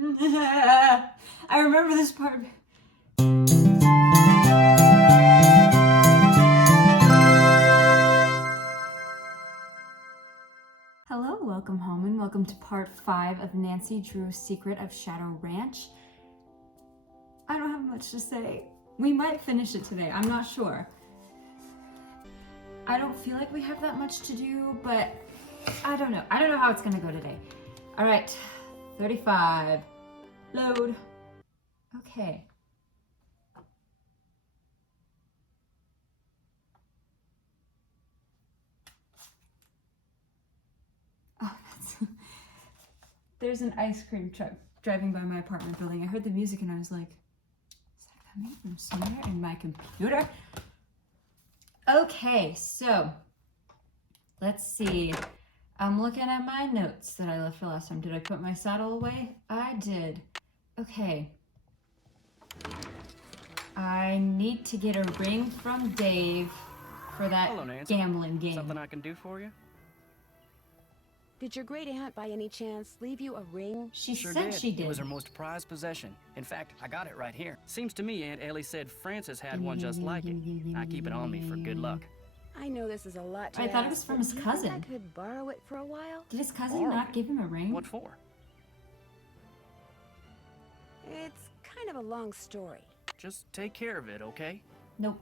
I remember this part. Hello, welcome home, and welcome to part 5 of Nancy Drew's Secret of Shadow Ranch. I don't have much to say. We might finish it today, I'm not sure. I don't feel like we have that much to do, but I don't know. I don't know how it's gonna go today. All right, 35. Load. Okay. Oh, there's an ice cream truck driving by my apartment building. I heard the music and I was like, is that coming from somewhere in my computer? Okay, so let's see. I'm looking at my notes that I left for last time. Did I put my saddle away? I did. Okay. I need to get a ring from Dave for that gambling game. Something I can do for you? Did your great aunt, by any chance, leave you a ring? She Sure said did. she did. It was her most prized possession. In fact, I got it right here. Seems to me Aunt Ellie said Francis had one just like it. I keep it on me for good luck. I know this is a lot to I thought it was ask, from but his do you cousin. think I could borrow it for a while? Did his cousin Borrow not it? give him a ring? What for? It's kind of a long story. Just take care of it, okay? Nope.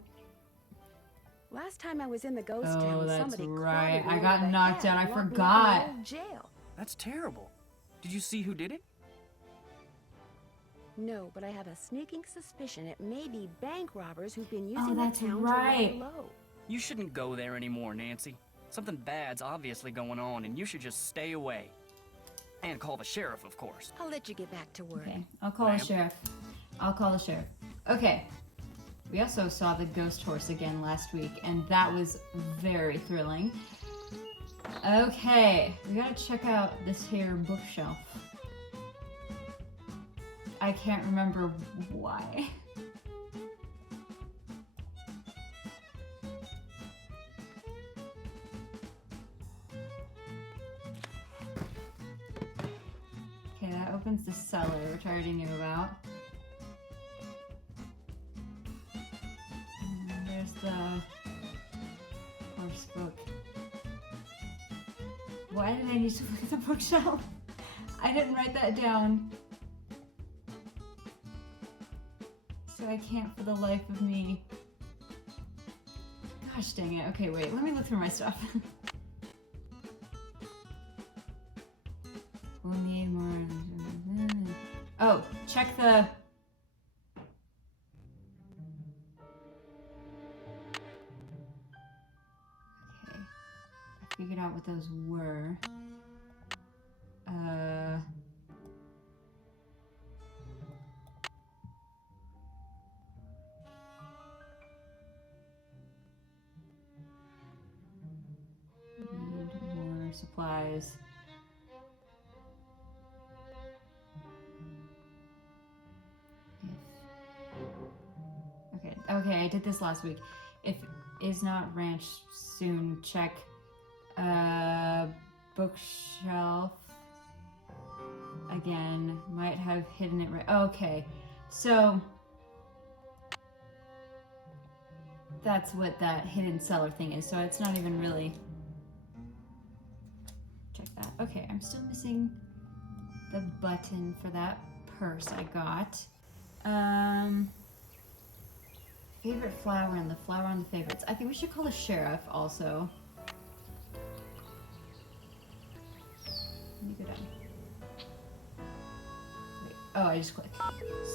Last time I was in the ghost Oh, town, that's somebody right. clobbered me I over got the knocked head out. I and locked me up in the forgot. old jail. That's terrible. Did you see who did it? No, but I have a sneaking suspicion it may be bank robbers who've been using the that's town right. to lay low. You shouldn't go there anymore, Nancy. Something bad's obviously going on, and you should just stay away. And call the sheriff, of course. I'll let you get back to work. Okay, I'll call the sheriff. I'll call the sheriff. Okay. We also saw the ghost horse again last week, and that was very thrilling. Okay, we gotta check out this here bookshelf. I can't remember why. Okay, that opens the cellar, which I already knew about. And there's the horse book. Why did I need to look at the bookshelf? I didn't write that down. So I can't for the life of me. Gosh dang it. Okay, wait, let me look through my stuff. We'll need more. Oh, check the. Okay, I figured out what those were. Need more supplies. Okay, I did this last week. If is not ranch soon, check bookshelf again. Might have hidden it right. Okay, so that's what that hidden cellar thing is. So it's not even really. Check that. Okay, I'm still missing the button for that purse I got. Favorite flower and the flower on the favorites. I think we should call the sheriff also. Let me go down. Wait. Oh, I just clicked.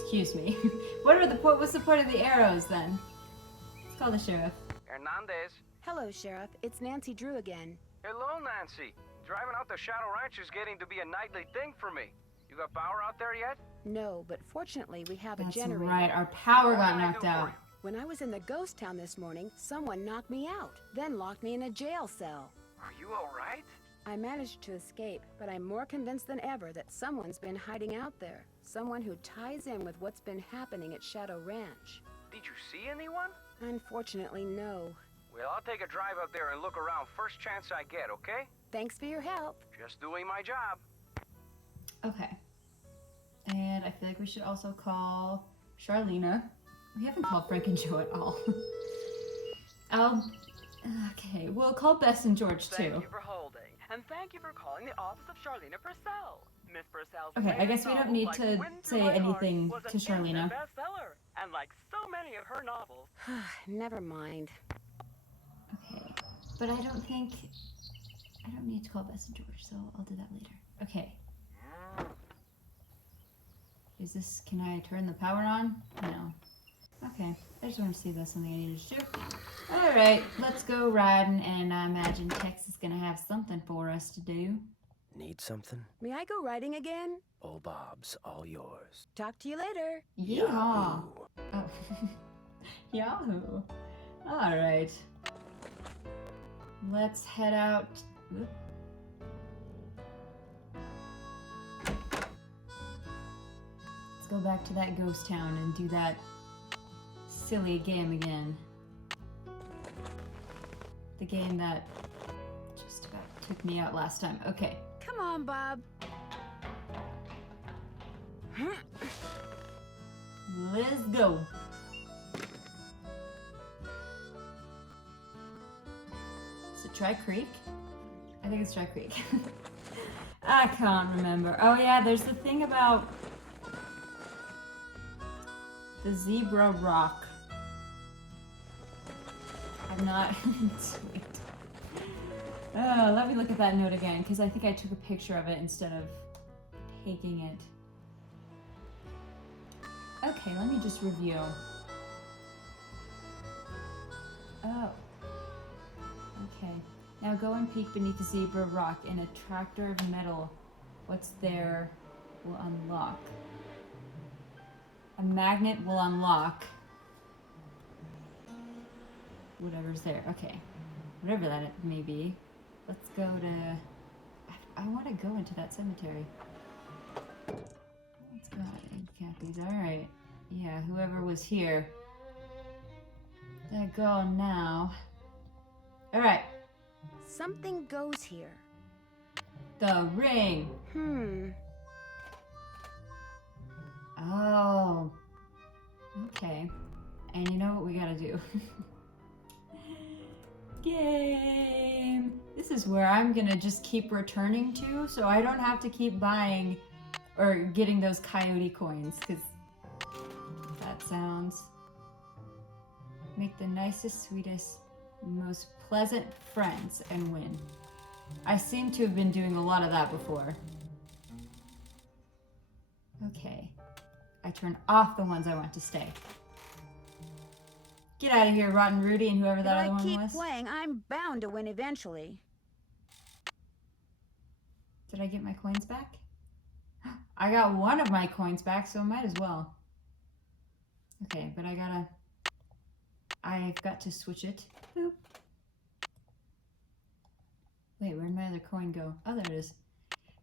Excuse me. What's the point of the arrows then? Let's call the sheriff. Hernandez. Hello, Sheriff. It's Nancy Drew again. Hello, Nancy. Driving out to Shadow Ranch is getting to be a nightly thing for me. You got power out there yet? No, but fortunately we have a That's generator. right, our power What got can I knocked do for out. you? When I was in the ghost town this morning, someone knocked me out, then locked me in a jail cell. Are you all right? I managed to escape, but I'm more convinced than ever that someone's been hiding out there. Someone who ties in with what's been happening at Shadow Ranch. Did you see anyone? Unfortunately, no. Well, I'll take a drive up there and look around first chance I get, okay? Thanks for your help. Just doing my job. Okay. I feel like we should also call Charlena. We haven't called Frank and Joe at all. Okay, we'll call Bess and George too. Thank you for holding, and thank you for calling the office of Charlena Purcell. Miss Purcell's Okay, I guess we don't need to say anything to Charlena. Bestseller, and like so many of her novels. Never mind. Okay, but I don't need to call Bess and George, so I'll do that later. Okay. Can I turn the power on? No. Okay, I just want to see if that's something I needed to do. Alright, let's go riding, and I imagine Tex is gonna have something for us to do. Need something? May I go riding again? Old Bob's all yours. Talk to you later. Yeehaw! Oh. Yahoo! Alright. Let's head out. Oop. Let's go back to that ghost town and do that silly game again. The game that just about took me out last time. Okay. Come on, Bob. Let's go. Is it Dry Creek? I think it's Dry Creek. I can't remember. Oh yeah, there's the thing about the zebra rock. I'm not sweet. Oh, let me look at that note again, because I think I took a picture of it instead of taking it. Okay, let me just review. Oh. Okay. Now go and peek beneath the zebra rock in a tractor of metal. What's there will unlock. A magnet will unlock whatever's there. Okay. Whatever that may be. Let's go to... I want to go into that cemetery. Let's go. Kathy's. Alright. Yeah, whoever was here. They're gone now. Alright. Something goes here. The ring. Oh. Okay. And you know what we gotta do? Game. This is where I'm gonna just keep returning to, so I don't have to keep buying or getting those coyote coins, because that sounds... Make the nicest, sweetest, most pleasant friends and win. I seem to have been doing a lot of that before. Okay. I turn off the ones I want to stay. Get out of here, Rotten Rudy and whoever that other one was. If I keep playing, I'm bound to win eventually. Did I get my coins back? I got one of my coins back, so I might as well. Okay, but I've got to switch it. Boop. Wait, where'd my other coin go? Oh, there it is.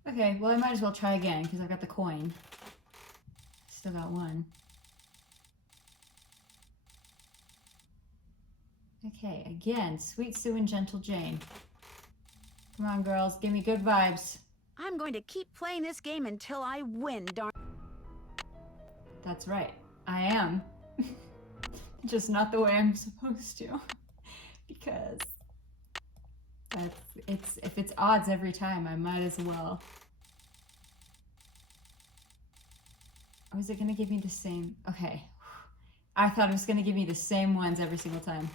Okay, well I might as well try again, because I've got the coin. Still got one. Okay, again, Sweet Sue and Gentle Jane. Come on, girls, give me good vibes. I'm going to keep playing this game until I win, darn. That's right, I am. Just not the way I'm supposed to. Because if it's odds every time, I might as well. Or is it gonna give me the same? Okay. I thought it was gonna give me the same ones every single time.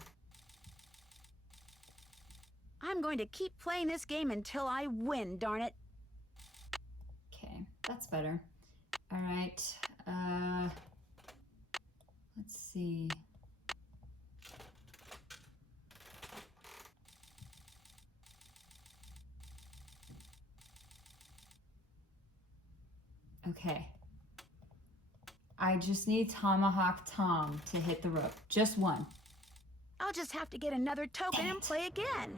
I'm going to keep playing this game until I win, darn it. Okay, that's better. All right. Let's see. Okay. I just need Tomahawk Tom to hit the rope. Just one. I'll just have to get another token and play again.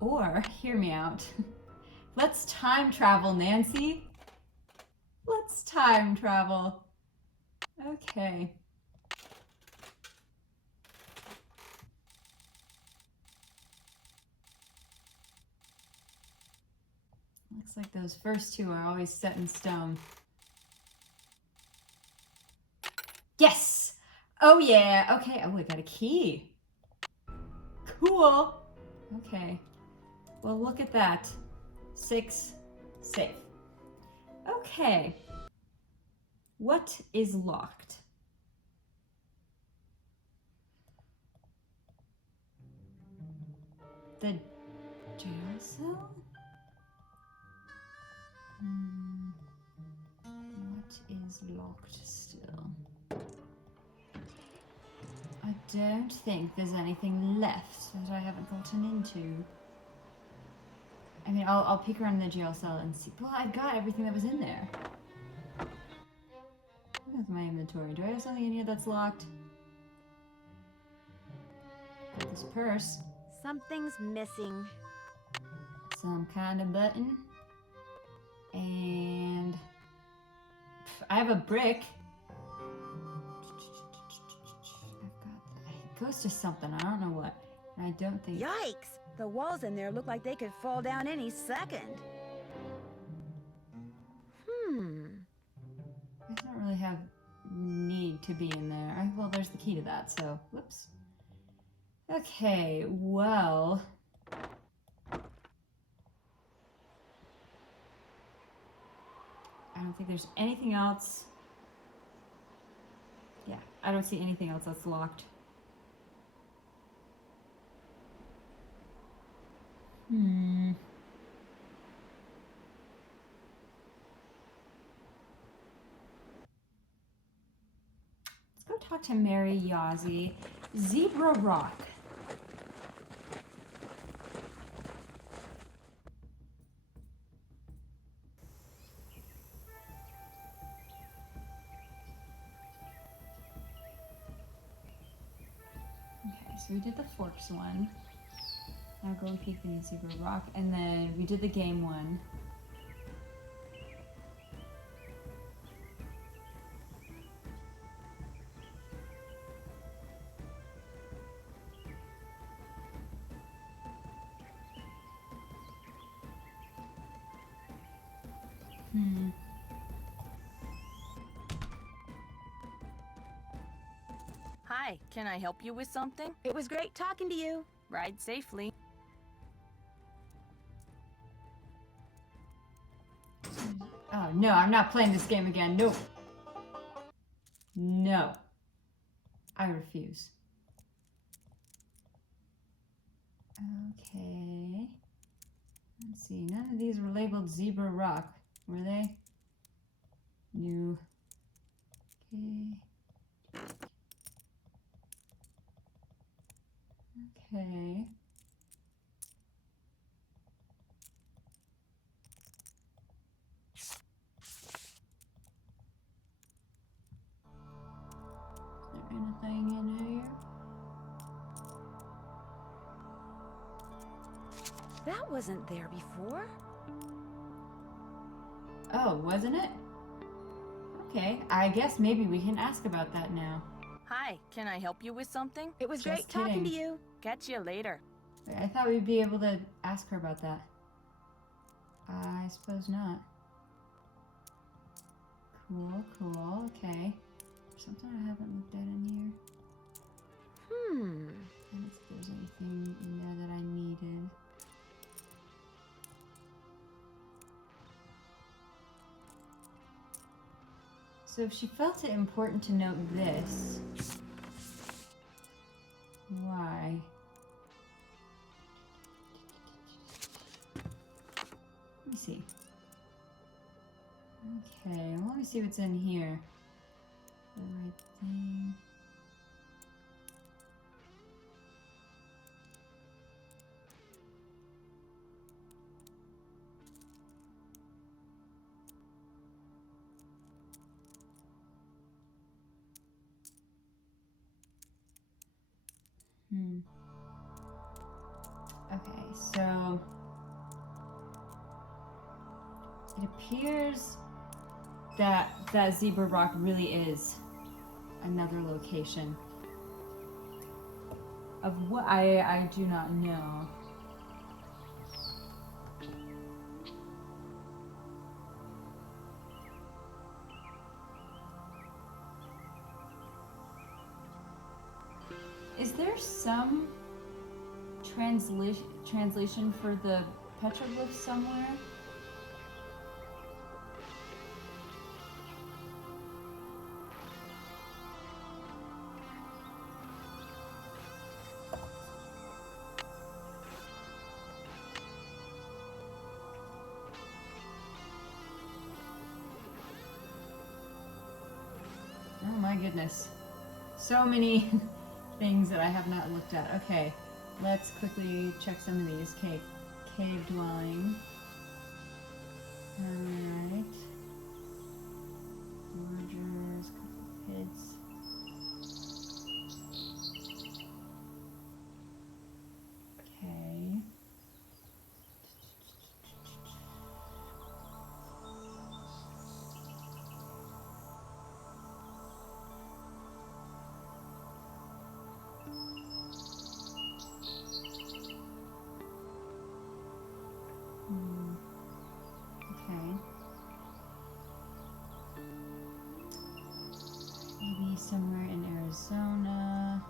Or, hear me out. Let's time travel, Nancy. Let's time travel. Okay. Looks like those first two are always set in stone. Yes! Oh yeah, okay. Oh, I got a key. Cool. Okay. Well, look at that. 6 safe. Okay. What is locked? The jail cell? What is locked still? I don't think there's anything left that I haven't gotten into. I mean, I'll peek around the jail cell and see. Well, I've got everything that was in there. Look at my inventory. Do I have something in here that's locked? Got this purse. Something's missing. Some kind of button. And I have a brick. I've got that. It goes to something. I don't know what. And I don't think. Yikes! The walls in there look like they could fall down any second. I don't really have need to be in there. Well, there's the key to that, so whoops. Okay, well. I don't think there's anything else. Yeah, I don't see anything else that's locked. Let's go talk to Mary Yazzie. Zebra Rock. Okay, so we did the Forks one. Now go and peek in Zebra Rock, and then we did the game one. Hi, can I help you with something? It was great talking to you. Ride safely. Oh no, I'm not playing this game again. Nope. No. I refuse. Okay. Let's see. None of these were labeled Zebra Rock, were they? No. Okay. Okay. Is there anything in here? That wasn't there before. Oh, wasn't it? Okay, I guess maybe we can ask about that now. Hi, can I help you with something? It was Just great talking to kidding. you. Catch you later. I thought we'd be able to ask her about that. I suppose not. Cool, cool, okay. Something I haven't looked at in here. I don't think there's anything in there that I needed. So if she felt it important to note this, why? Let me see. Okay, well, let me see what's in here. The right thing. Okay, so it appears that Zebra Rock really is another location. Of what I do not know. Is there some translation for the petroglyphs somewhere? Oh my goodness. So many things that I have not looked at. Okay, let's quickly check some of these. Okay, cave dwelling. Alright. Foragers, pits. Okay. Okay. Maybe somewhere in Arizona.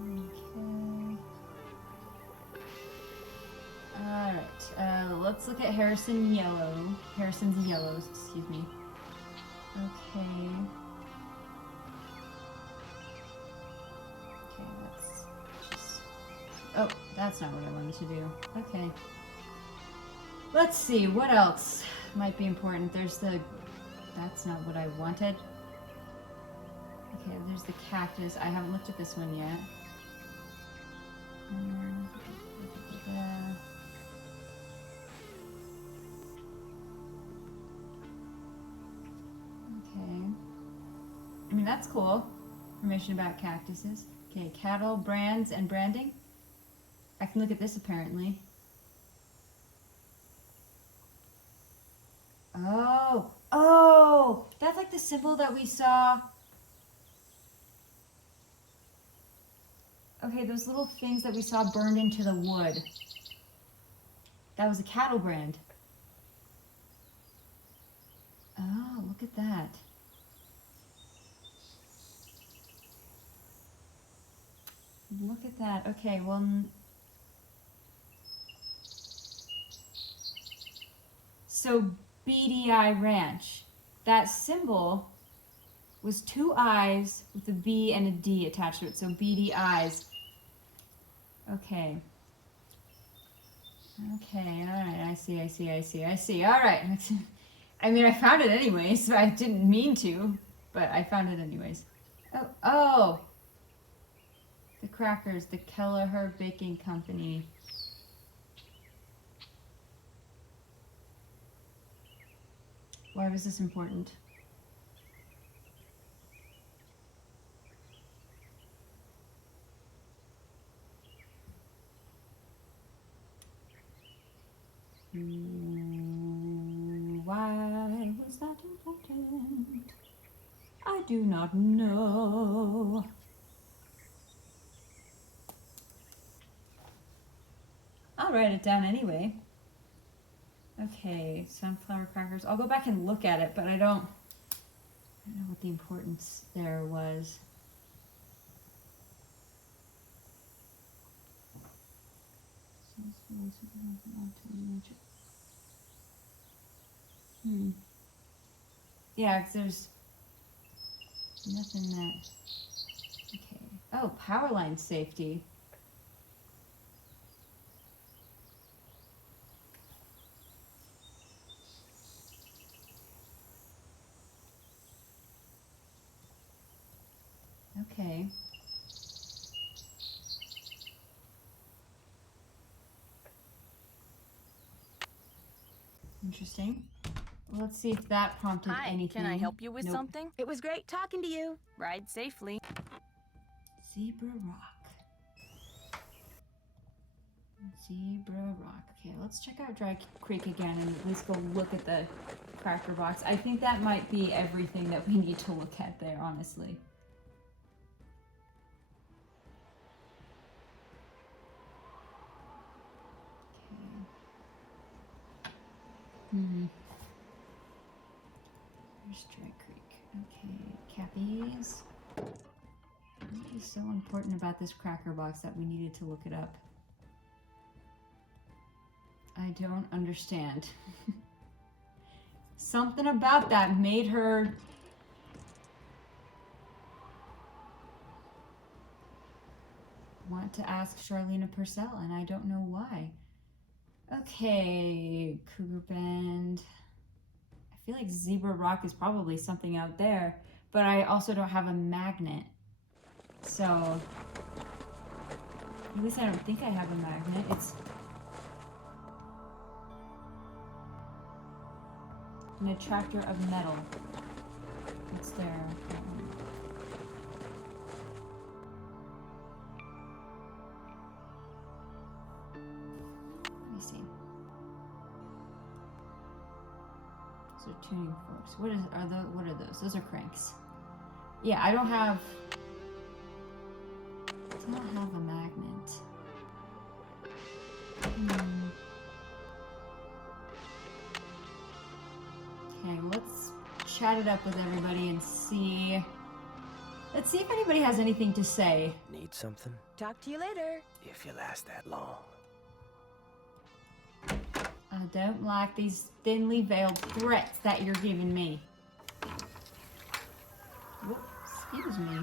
Okay. Alright, let's look at Harrison's yellows, excuse me. Okay. Okay, let's just... Oh, that's not what I wanted to do. Okay. Let's see, what else might be important? There's the... That's not what I wanted. Okay, there's the cactus. I haven't looked at this one yet. Okay. I mean, that's cool. Information about cactuses. Okay, cattle, brands, and branding. I can look at this apparently. Oh! Oh! That's like the symbol that we saw. Okay, those little things that we saw burned into the wood. That was a cattle brand. Oh, look at that. Look at that. Okay, well... So, BDI Ranch. That symbol was 2 eyes with a B and a D attached to it. So, BDIs. Okay. Okay, alright. I see. Alright. I mean, I found it anyways, so I didn't mean to, but I found it anyways. Oh! The crackers, the Kelleher Baking Company. Why was this important? Why was that important? I do not know. I'll write it down anyway. Okay, sunflower crackers. I'll go back and look at it, but I don't know what the importance there was. Yeah, 'cause there's nothing that... Okay. Oh, power line safety. Okay. Interesting. Well, let's see if that prompted Hi, anything. can I help you with Nope. something? It was great talking to you. Ride safely. Zebra Rock. Zebra Rock. Okay, let's check out Dry Creek again and at least go look at the cracker box. I think that might be everything that we need to look at there, honestly. Okay. There's Dry Creek. Okay, Cappies. What is so important about this cracker box that we needed to look it up? I don't understand. Something about that made her want to ask Charlena Purcell, and I don't know why. Okay, Cougar Bend. I feel like Zebra Rock is probably something out there, but I also don't have a magnet. So, at least I don't think I have a magnet. It's an attractor of metal. What's there? Let me see. Those are tuning forks. What are those? Those are cranks. Yeah, I don't have a magnet. Okay, let's chat it up with everybody and see. Let's see if anybody has anything to say. Need something? Talk to you later. If you last that long. I don't like these thinly veiled threats that you're giving me. Whoops, excuse me.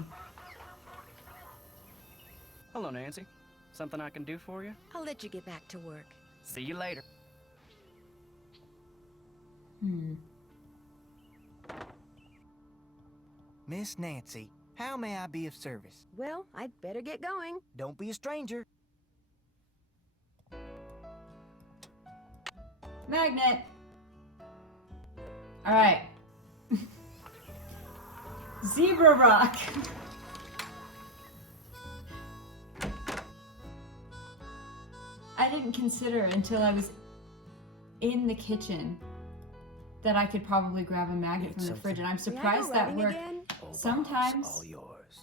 Hello, Nancy. Something I can do for you? I'll let you get back to work. See you later. Miss Nancy, how may I be of service? Well, I'd better get going. Don't be a stranger. Magnet! Alright. Zebra Rock! I didn't consider until I was in the kitchen that I could probably grab a magnet from the fridge, and I'm surprised that worked. Sometimes, All yours.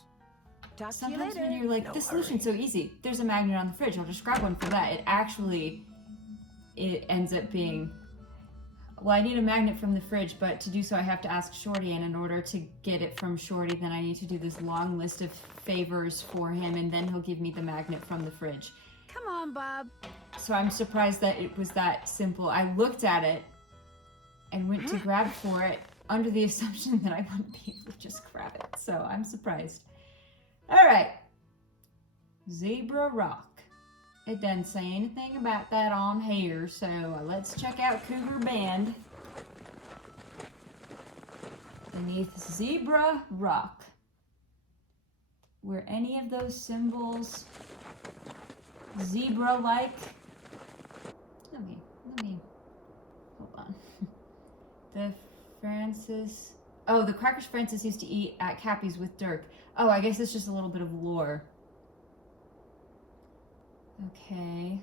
Talk to you sometimes later. when you're like, No the solution's so hurry. easy, there's a magnet on the fridge, I'll just grab one for that. It ends up being, well, I need a magnet from the fridge, but to do so I have to ask Shorty, and in order to get it from Shorty, then I need to do this long list of favors for him, and then he'll give me the magnet from the fridge. Come on, Bob. So I'm surprised that it was that simple. I looked at it and went to grab for it under the assumption that I wouldn't be able to just grab it. So I'm surprised. All right. Zebra Rock. It doesn't say anything about that on here, so let's check out Cougar Bend. Beneath Zebra Rock. Were any of those symbols zebra-like? Let me, hold on. The crackers Francis used to eat at Cappy's with Dirk. Oh, I guess it's just a little bit of lore. Okay.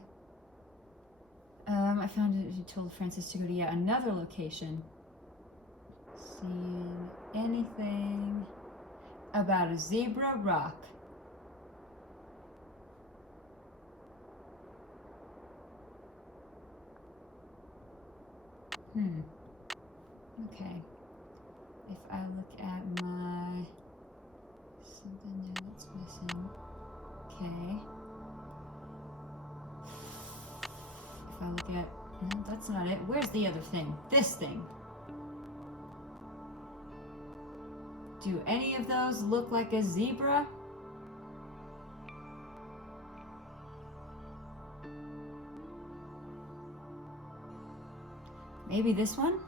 I found it, he told Francis to go to yet another location. Seeing anything about a zebra rock. Okay. If I look at my something there that's missing. Okay. If I look at no, that's not it. Where's the other thing? This thing. Do any of those look like a zebra? Maybe this one?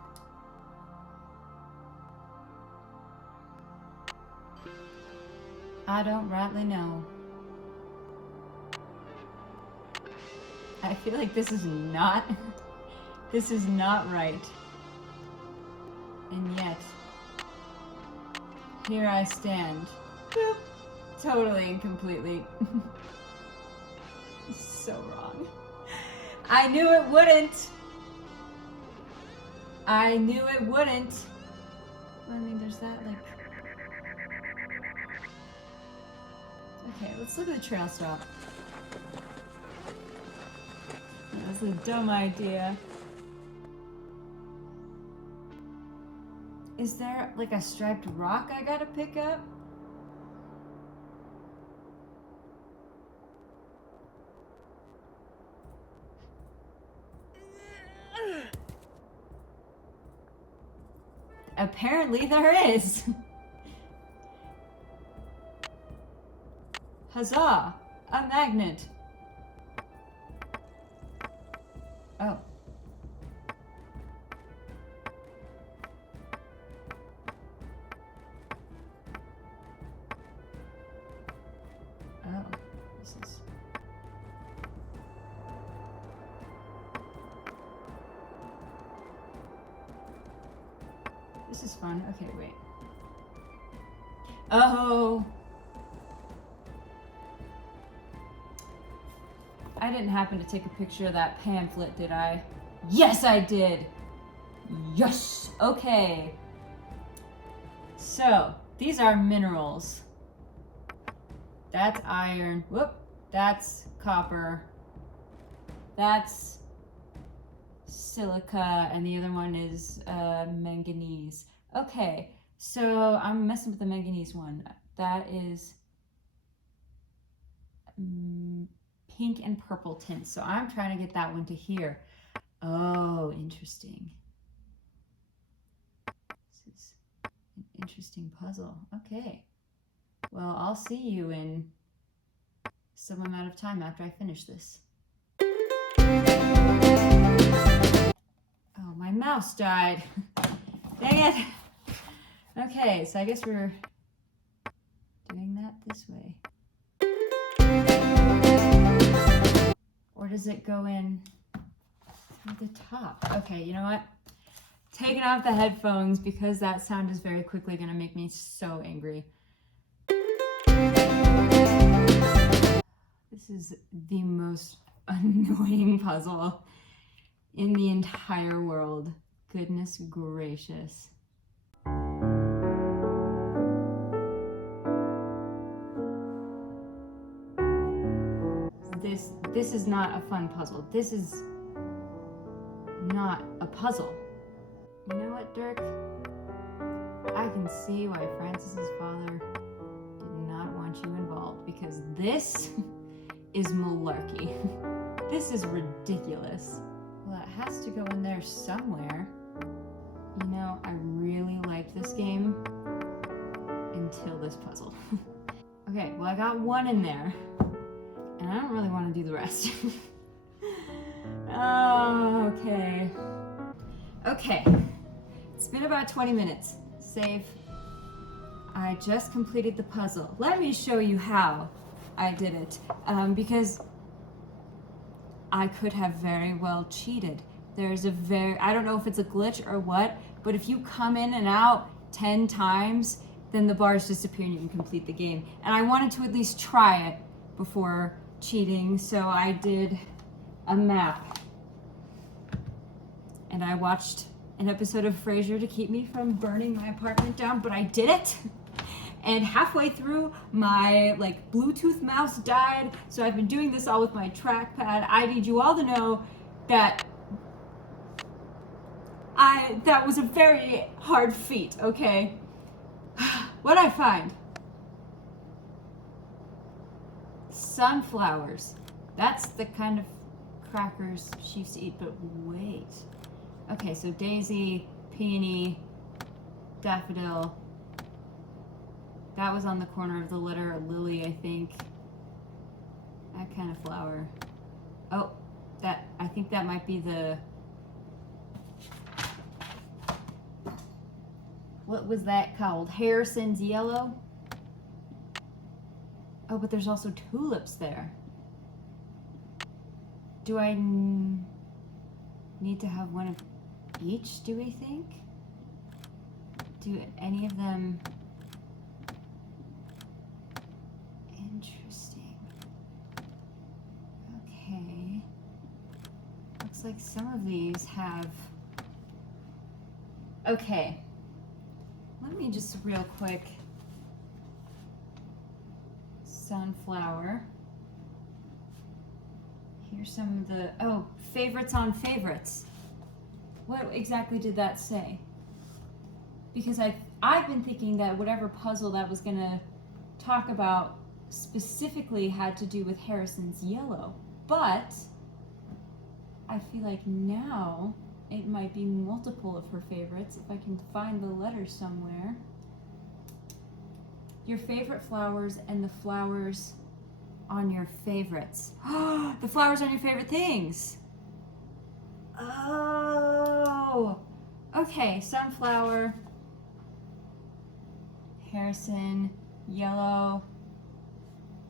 I don't rightly know. I feel like this is not right. And yet, here I stand. Boop. Totally and completely. So wrong. I knew it wouldn't. I knew it wouldn't. I mean, there's that, like... Okay, let's look at the trail stop. That's a dumb idea. Is there like a striped rock I gotta pick up? Apparently there is. Huzzah! A magnet. Oh. Oh, this is fun. Okay, wait. Oh! I didn't happen to take a picture of that pamphlet, did I? Yes, I did! Yes! Okay. So, these are minerals. That's iron. Whoop. That's copper. That's silica. And the other one is manganese. Okay. So I'm messing with the manganese one. That is pink and purple tints. So I'm trying to get that one to here. Oh, interesting. This is an interesting puzzle. Okay. Well, I'll see you in some amount of time after I finish this. Oh, my mouse died. Dang it. Okay, so I guess we're doing that this way. Or does it go in through the top? Okay, you know what? Taking off the headphones because that sound is very quickly going to make me so angry. This is the most annoying puzzle in the entire world. Goodness gracious. This is not a fun puzzle. This is not a puzzle. You know what, Dirk? I can see why Francis's father did not want you involved, because this is malarkey. This is ridiculous. Well, it has to go in there somewhere. You know, I really liked this game until this puzzle. Okay, well, I got one in there, and I don't really want to do the rest. Oh, okay. Okay, it's been about 20 minutes. Save. I just completed the puzzle. Let me show you how I did it, because I could have very well cheated. There's a I don't know if it's a glitch or what, but if you come in and out 10 times, then the bars disappear and you can complete the game. And I wanted to at least try it before cheating, so I did a map. And I watched an episode of Frasier to keep me from burning my apartment down, but I did it. And halfway through, my Bluetooth mouse died, so I've been doing this all with my trackpad. I need you all to know that that was a very hard feat, okay? What'd I find? Sunflowers. That's the kind of crackers she used to eat, but wait. Okay, so daisy, peony, daffodil. That was on the corner of the letter lily, I think. That kind of flower. Oh, I think that might be the... What was that called? Harrison's yellow? Oh, but there's also tulips there. Do I need to have one of each, do we think? Do any of them... Interesting. Okay. Looks like some of these have... Okay. Let me just real quick... Sunflower. Here's some of the... Oh, favorites on favorites. What exactly did that say? because I've been thinking that whatever puzzle that was gonna talk about specifically had to do with Harrison's yellow, but I feel like now it might be multiple of her favorites if I can find the letter somewhere. Your favorite flowers and the flowers on your favorites. The flowers on your favorite things. Oh, okay, sunflower, Harrison, yellow,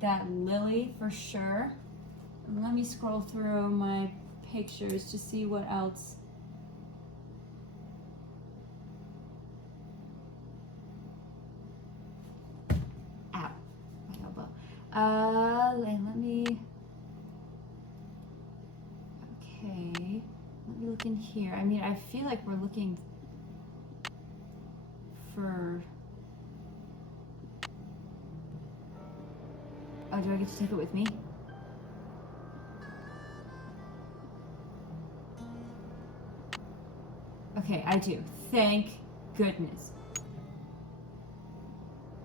that lily for sure. Let me scroll through my pictures to see what else. Ow, my elbow. And let me, okay, let me look in here. I mean, I feel like we're looking for, oh, do I get to take it with me? Okay, I do. Thank goodness.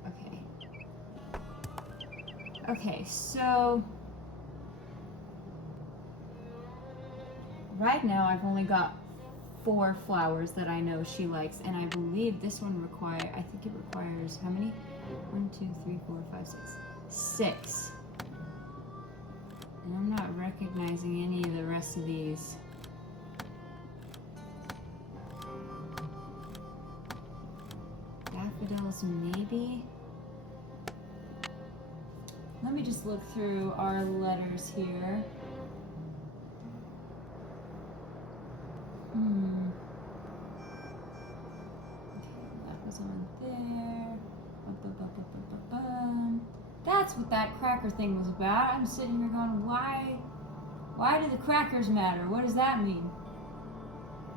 Okay. Okay, so right now I've only got 4 flowers that I know she likes, and I believe this one I think it requires how many? 1, 2, 3, 4, 5, 6. 6. And I'm not recognizing any of the rest of these. Daffodils, maybe? Let me just look through our letters here. Okay, that was on there. Bum. That's what that cracker thing was about. I'm sitting here going, why do the crackers matter? What does that mean?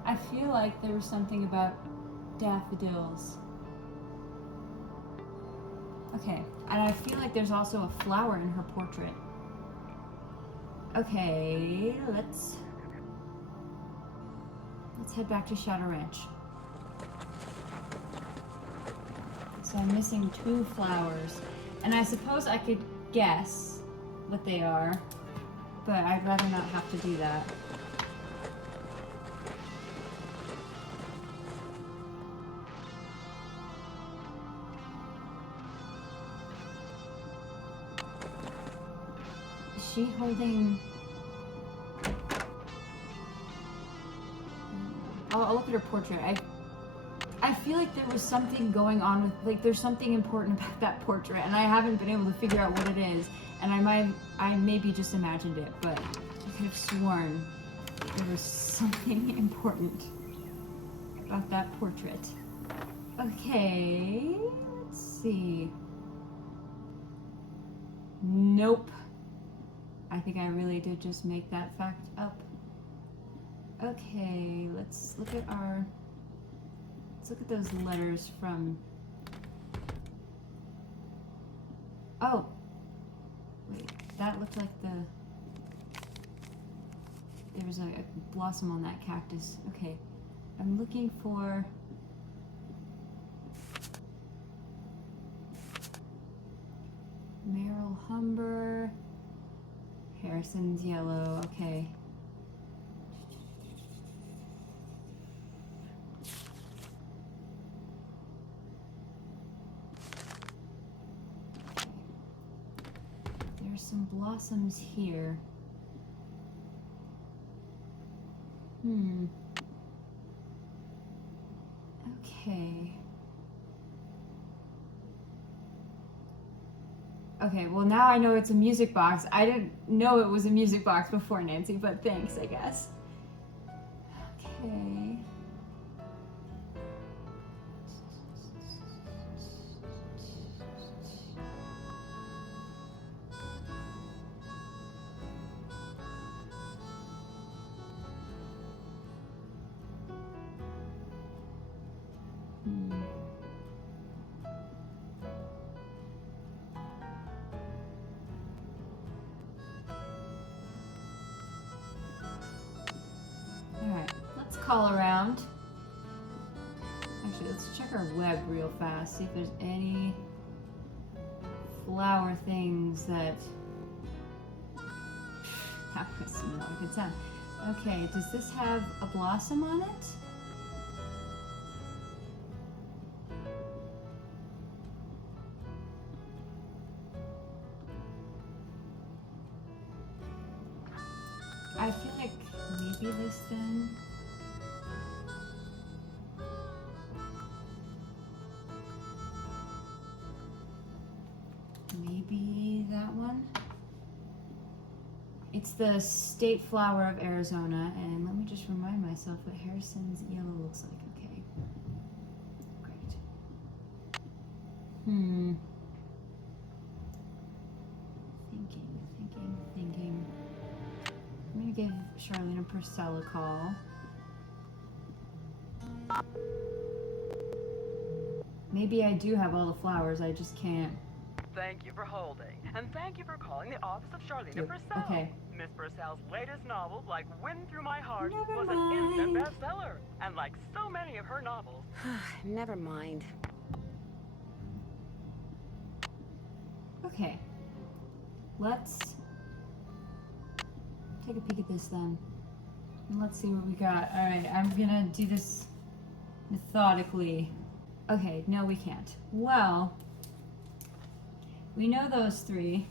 I feel like there was something about daffodils. Okay, and I feel like there's also a flower in her portrait. Okay, let's head back to Shadow Ranch. So I'm missing 2 flowers. And I suppose I could guess what they are, but I'd rather not have to do that. Is she holding... I'll look at her portrait. I feel like there was something going on with, like, there's something important about that portrait, and I haven't been able to figure out what it is, and I maybe just imagined it, but I could have sworn there was something important about that portrait. Okay, let's see. Nope. I think I really did just make that fact up. Okay, let's look at those letters from... Oh! Wait, that looked like there was a blossom on that cactus. Okay, I'm looking for... Merrill Humber, Harrison's yellow, okay. There's some blossoms here. Okay. Okay, well now I know it's a music box. I didn't know it was a music box before, Nancy, but thanks, I guess. Okay. Alright, let's call around. Actually, let's check our web real fast. See if there's any flower things that... That was not a good sound. Okay, does this have a blossom on it? I feel like maybe this then. Maybe that one. It's the state flower of Arizona, and let me just remind myself what Harrison's yellow looks like. Okay. Great. Thinking. I'm gonna give Charlene and Purcell a call. Maybe I do have all the flowers, I just can't. Thank you for holding. And thank you for calling the office of Charlene Purcell. Okay. Miss Purcell's latest novel, Like Wind Through My Heart, Never was an instant mind. bestseller. And like so many of her novels, Never mind. Okay. Let's take a peek at this then. And let's see what we got. Alright, I'm gonna do this methodically. Okay, no we can't. Well, we know those three.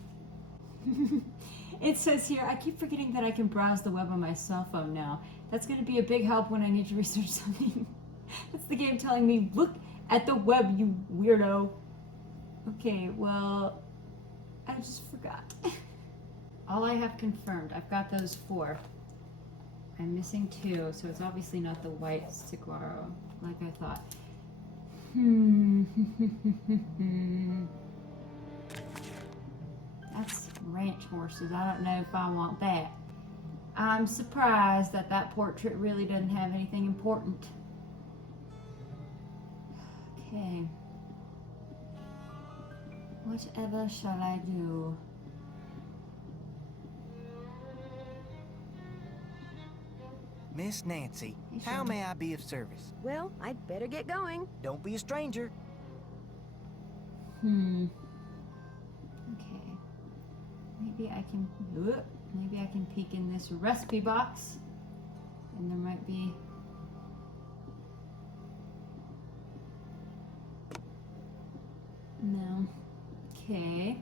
It says here, I keep forgetting that I can browse the web on my cell phone now. That's gonna be a big help when I need to research something. That's the game telling me, look at the web, you weirdo. Okay, well, I just forgot. All I have confirmed, I've got those 4. I'm missing 2, so it's obviously not the white saguaro, like I thought. That's ranch horses. I don't know if I want that. I'm surprised that that portrait really doesn't have anything important. Okay. Whatever shall I do? Miss Nancy, Hey, how Shirley. may I be of service? Well, I'd better get going. Don't be a stranger. Okay. Maybe I can peek in this recipe box. And there might be... No. Okay.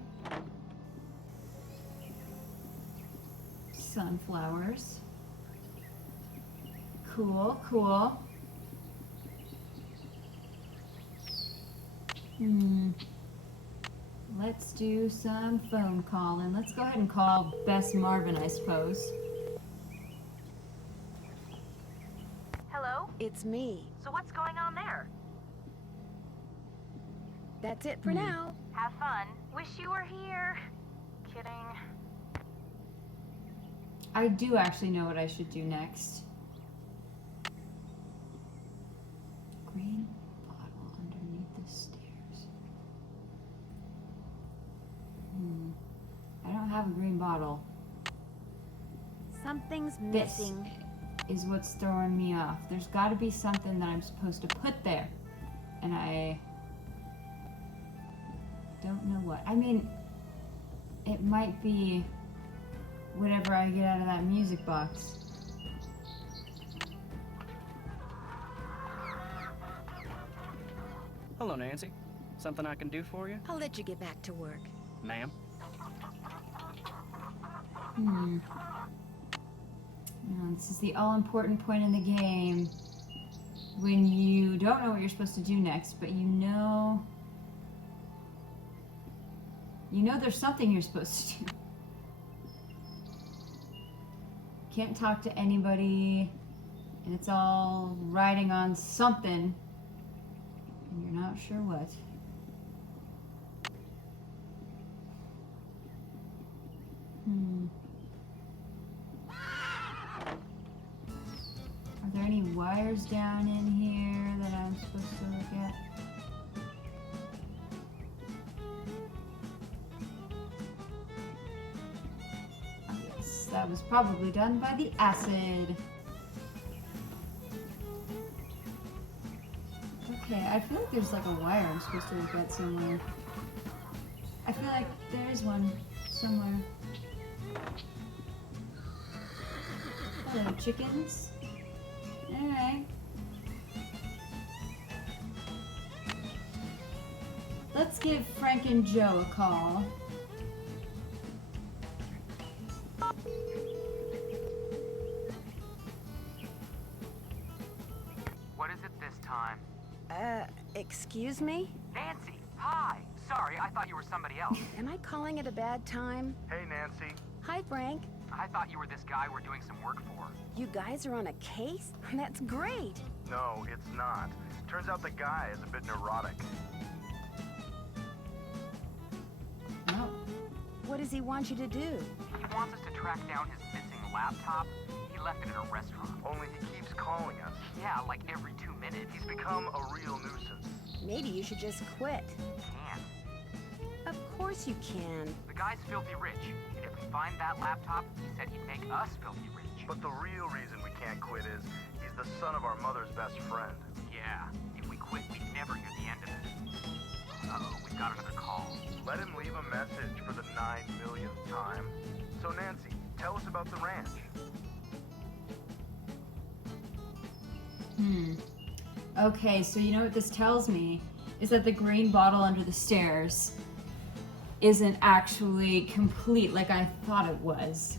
Sunflowers. Cool, cool. Let's do some phone calling. Let's go ahead and call Bess Marvin, I suppose. Hello? It's me. So what's going on there? That's it for now. Have fun. Wish you were here. Kidding. I do actually know what I should do next. Green bottle underneath the stairs. I don't have a green bottle. Something's This missing. is what's throwing me off. There's got to be something that I'm supposed to put there. And I don't know what. I mean, it might be whatever I get out of that music box. Hello, Nancy. Something I can do for you? I'll let you get back to work. Ma'am? This is the all-important point in the game when you don't know what you're supposed to do next, but you know there's something you're supposed to do. Can't talk to anybody, and it's all riding on something, and you're not sure what. Are there any wires down in here that I'm supposed to look at? Oh, yes, that was probably done by the acid. Okay, I feel like there's like a wire I'm supposed to look at somewhere. I feel like there is one somewhere. Hello, chickens. Alright. Let's give Frank and Joe a call. What is it this time? Excuse me? Nancy, hi. Sorry, I thought you were somebody else. Am I calling it a bad time? Hey, Nancy. Hi, Frank. I thought you were this guy we're doing some work for. You guys are on a case? That's great. No, it's not. Turns out the guy is a bit neurotic. No. What does he want you to do? He wants us to track down his missing laptop. He left it in a restaurant. Only he keeps calling us. Yeah, like every 2 minutes. He's become a real nuisance. Maybe you should just quit. Can't. Of course you can. The guy's filthy rich, and if we find that laptop, he said he'd make us filthy rich. But the real reason we can't quit is he's the son of our mother's best friend. Yeah, if we quit, we'd never hear the end of it. Uh-oh, we've got another call. Let him leave a message for the 9 millionth time. So Nancy, tell us about the ranch. Okay, so you know what this tells me is that the green bottle under the stairs isn't actually complete like I thought it was.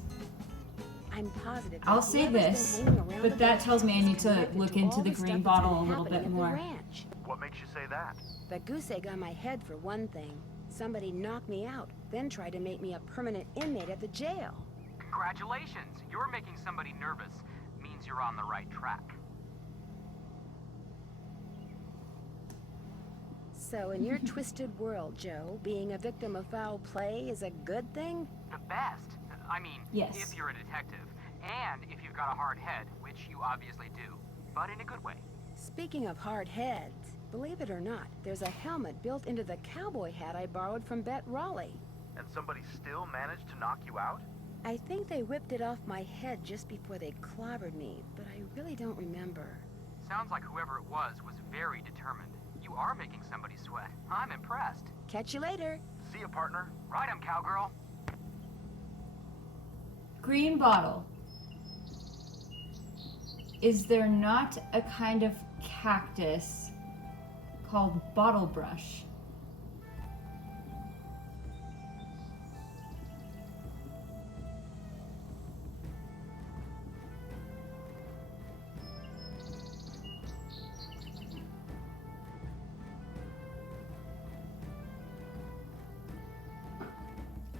I'm positive. I'll that say whoever's been this, hanging around but the that ranch tells me I is need to connected look to into all the the green stuff that's bottle been a little happening bit at the more. ranch. What makes you say that? The goose egg on my head for one thing. Somebody knocked me out, then tried to make me a permanent inmate at the jail. Congratulations! You're making somebody nervous. Means you're on the right track. So in your twisted world, Joe, being a victim of foul play is a good thing? The best. I mean, Yes. if you're a detective, and if you've got a hard head, which you obviously do, but in a good way. Speaking of hard heads, believe it or not, there's a helmet built into the cowboy hat I borrowed from Bet Raleigh. And somebody still managed to knock you out? I think they whipped it off my head just before they clobbered me, but I really don't remember. Sounds like whoever it was very determined. You are making somebody sweat. I'm impressed. Catch you later. See ya, partner. Right, I'm cowgirl. Green bottle. Is there not a kind of cactus called bottle brush?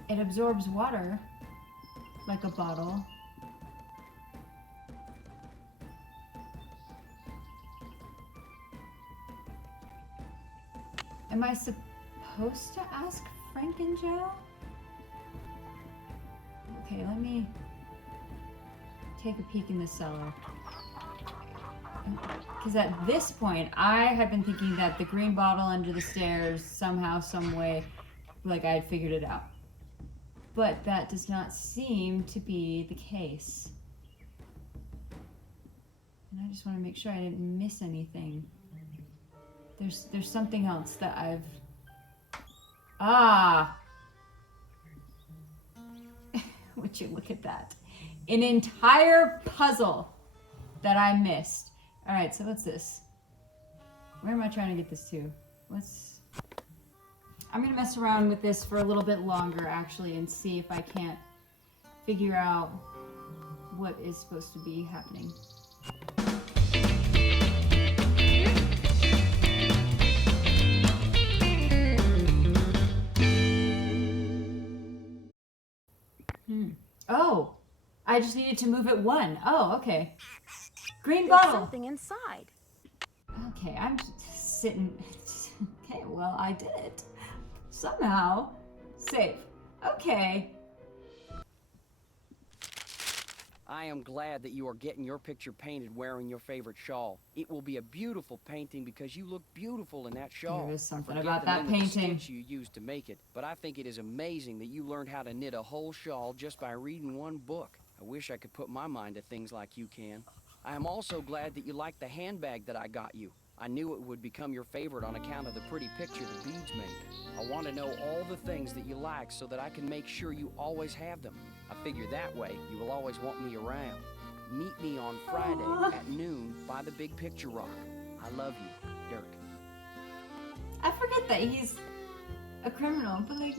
It absorbs water like a bottle. Am I supposed to ask Frank and Joe? Okay, let me take a peek in the cellar. Because at this point, I have been thinking that the green bottle under the stairs somehow, some way, like I had figured it out. But that does not seem to be the case. And I just want to make sure I didn't miss anything. There's something else that I've... Ah! Would you look at that? An entire puzzle that I missed. Alright, so what's this? Where am I trying to get this to? I'm gonna mess around with this for a little bit longer, actually, and see if I can't figure out what is supposed to be happening. Oh, I just needed to move it one. Oh, okay. Green There's bottle. something inside. Okay, I'm just sitting. Okay, well, I did it. Somehow. Save. Okay. I am glad that you are getting your picture painted wearing your favorite shawl. It will be a beautiful painting because you look beautiful in that shawl. There is something I forget about the that name of the painting. stitch you used to make it, but I think it is amazing that you learned how to knit a whole shawl just by reading one book. I wish I could put my mind to things like you can. I am also glad that you like the handbag that I got you. I knew it would become your favorite on account of the pretty picture the beads make. I want to know all the things that you like so that I can make sure you always have them. I figure that way you will always want me around. Meet me on Friday at noon by the Big Picture Rock. I love you, Dirk. I forget that he's a criminal, but like,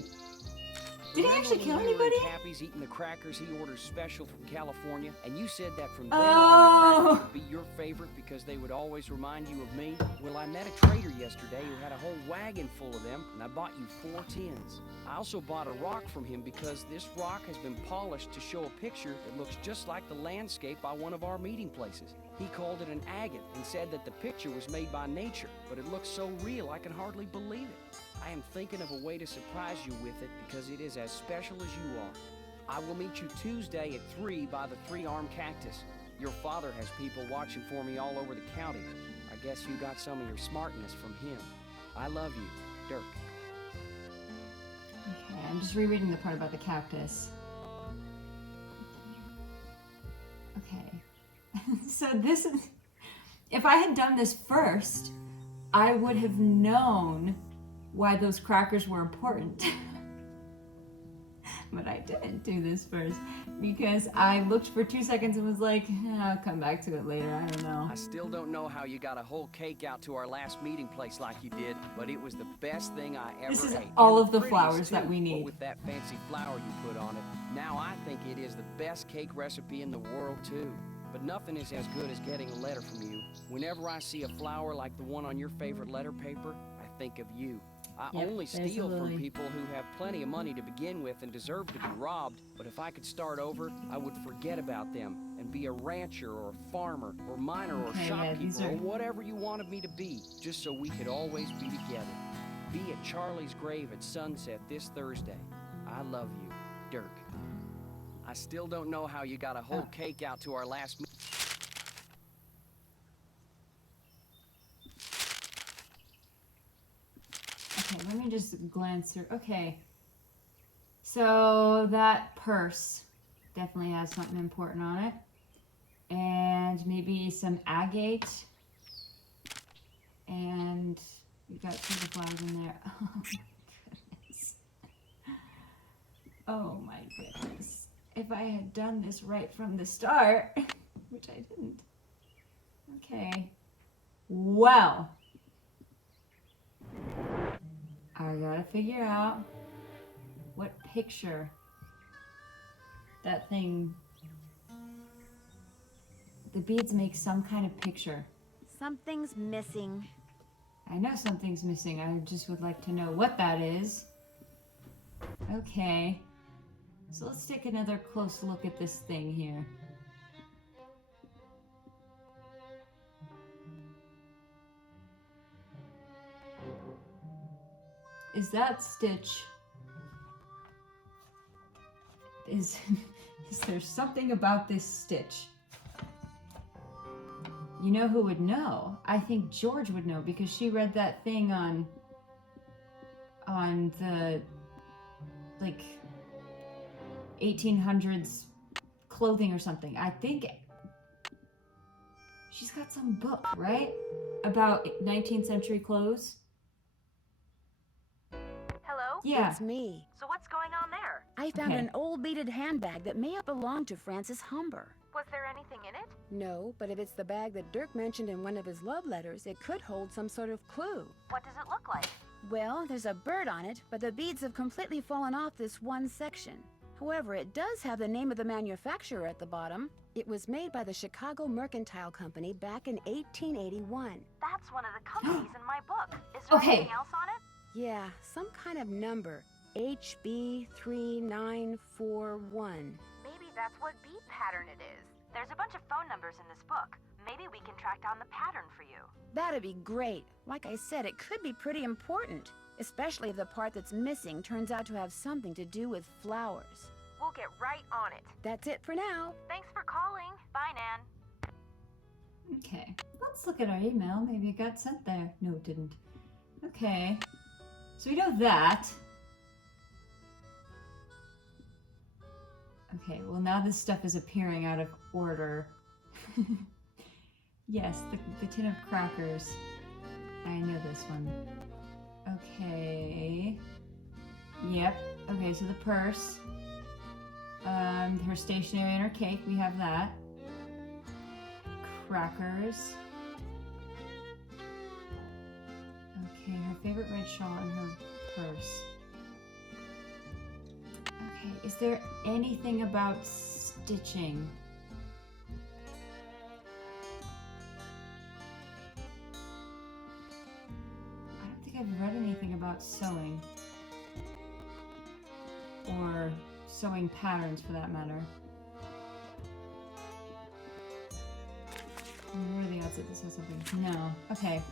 did he Remember actually when kill we were in anybody? Cappy's eating the crackers he orders special from California, and you said that from then Oh. on the crackers would be your favorite because they would always remind you of me? Well, I met a trader yesterday who had a whole wagon full of them, and I bought you 4 tins. I also bought a rock from him because this rock has been polished to show a picture that looks just like the landscape by one of our meeting places. He called it an agate and said that the picture was made by nature, but it looks so real I can hardly believe it. I am thinking of a way to surprise you with it because it is as special as you are. I will meet you Tuesday at 3 by the 3-armed cactus. Your father has people watching for me all over the county. I guess you got some of your smartness from him. I love you, Dirk. Okay, I'm just rereading the part about the cactus. Okay. So this is... If I had done this first, I would have known why those crackers were important. But I didn't do this first because I looked for 2 seconds and was like, I'll come back to it later, I don't know. I still don't know how you got a whole cake out to our last meeting place like you did, but it was the best thing I ever ate. This is all And of the prettiest, flowers that too, we need. With that fancy flower you put on it. Now I think it is the best cake recipe in the world too. But nothing is as good as getting a letter from you. Whenever I see a flower like the one on your favorite letter paper, I think of you. I Yep, only there's steal the from lily. people who have plenty of money to begin with and deserve to be robbed, but if I could start over, I would forget about them and be a rancher or a farmer or miner or Okay, yeah, these shopkeeper or are- whatever you wanted me to be, just so we could always be together. Be at Charlie's grave at sunset this Thursday. I love you, Dirk. I still don't know how you got a whole cake out to our last meeting. Okay, let me just glance through. Okay. So that purse definitely has something important on it. And maybe some agate. And you've got two of the flowers in there. Oh my goodness. If I had done this right from the start, which I didn't. Okay. Well. I gotta figure out what picture that thing. The beads make some kind of picture. Something's missing. I know something's missing. I just would like to know what that is. Okay. So let's take another close look at this thing here. Is that stitch? Is there something about this stitch? You know who would know? I think George would know because she read that thing on the like 1800s clothing or something. I think she's got some book, right? About 19th century clothes. Hello? Yeah. It's me. So what's going on there? I found Okay. an old beaded handbag that may have belonged to Francis Humber. Was there anything in it? No, but if it's the bag that Dirk mentioned in one of his love letters, it could hold some sort of clue. What does it look like? Well, there's a bird on it, but the beads have completely fallen off this one section. However, it does have the name of the manufacturer at the bottom. It was made by the Chicago Mercantile Company back in 1881. That's one of the companies in my book. Is there Okay. anything else on it? Yeah, some kind of number. HB3941. Maybe that's what bead pattern it is. There's a bunch of phone numbers in this book. Maybe we can track down the pattern for you. That'd be great. Like I said, it could be pretty important. Especially if the part that's missing turns out to have something to do with flowers. We'll get right on it. That's it for now. Thanks for calling. Bye, Nan. Okay. Let's look at our email. Maybe it got sent there. No, it didn't. Okay. So we know that. Okay, well now this stuff is appearing out of order. Yes, the tin of crackers. I know this one. Okay. Yep. Okay, so the purse. Her stationery and her cake, we have that. Crackers. Okay, her favorite red shawl and her purse. Okay, is there anything about stitching? I don't think I've read anything about sewing. Or sewing patterns for that matter. Where are the odds that this has something? No. Okay.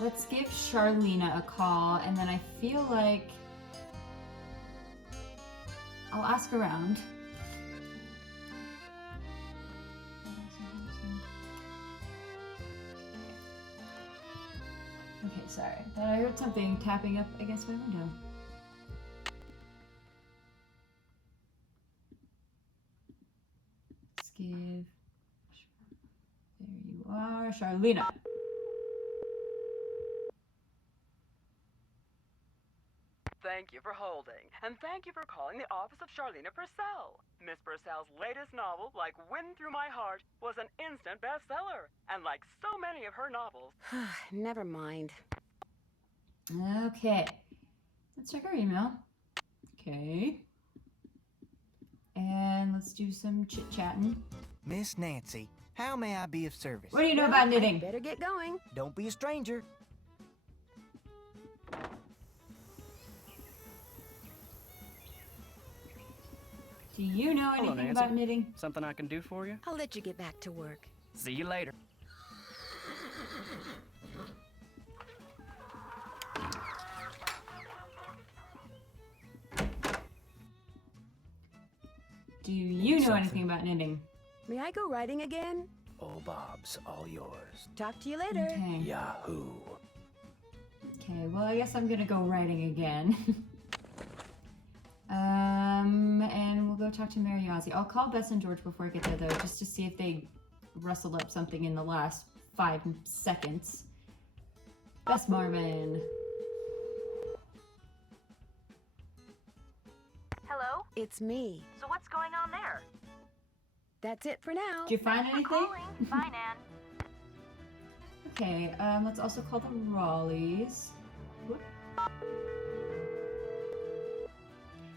Let's give Charlena a call, and then I feel like I'll ask around. Okay, sorry. Thought I heard something tapping up against my window. Let's give... There you are, Charlena. Thank you for holding, and thank you for calling the office of Charlena Purcell. Miss Purcell's latest novel, Like Wind Through My Heart, was an instant bestseller. And like so many of her novels... Never mind. Okay. Let's check our email. Okay. And let's do some chit-chatting. Miss Nancy, how may I be of service? What do you know about knitting? Better get going. Don't be a stranger. Do you know Hello, anything Nancy. about knitting? Something I can do for you? I'll let you get back to work. See you later. Do you know anything about knitting? May I go riding again? Oh, Bob's all yours. Talk to you later. Okay. Yahoo. Okay, well, I guess I'm gonna go riding again. And we'll go talk to Mary Ozzy. I'll call Bess and George before I get there, though, just to see if they rustled up something in the last 5 seconds. Bess Marvin. Hello? It's me. So what's going on there? That's it for now. Did you find Thanks for anything? calling. Bye, Nan. Okay, let's also call the Raleighs. Whoop.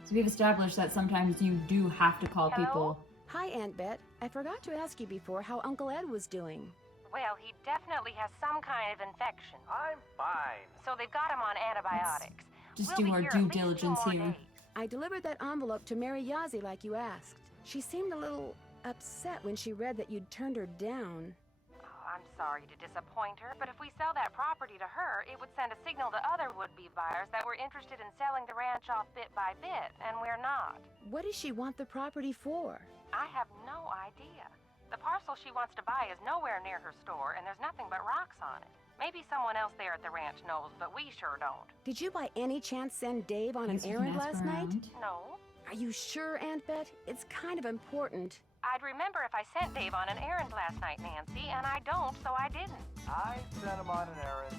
So we've established that sometimes you do have to call Hello? people. Hi, Aunt Bet. I forgot to ask you before how Uncle Ed was doing. Well, he definitely has some kind of infection. I'm fine. So they've got him on antibiotics. Just We'll do be our here due at least 2 diligence more here. days. I delivered that envelope to Mary Yazzie like you asked. She seemed a little upset when she read that you'd turned her down. Oh, I'm sorry to disappoint her, but if we sell that property to her, it would send a signal to other would-be buyers that we're interested in selling the ranch off bit by bit, and we're not. What does she want the property for? I have no idea. The parcel she wants to buy is nowhere near her store, and there's nothing but rocks on it. Maybe someone else there at the ranch knows, but we sure don't. Did you by any chance send Dave on Guess an we can errand ask last night? around. No. Are you sure, Aunt Bet? It's kind of important. I'd remember if I sent Dave on an errand last night, Nancy, and I don't, so I didn't. I sent him on an errand.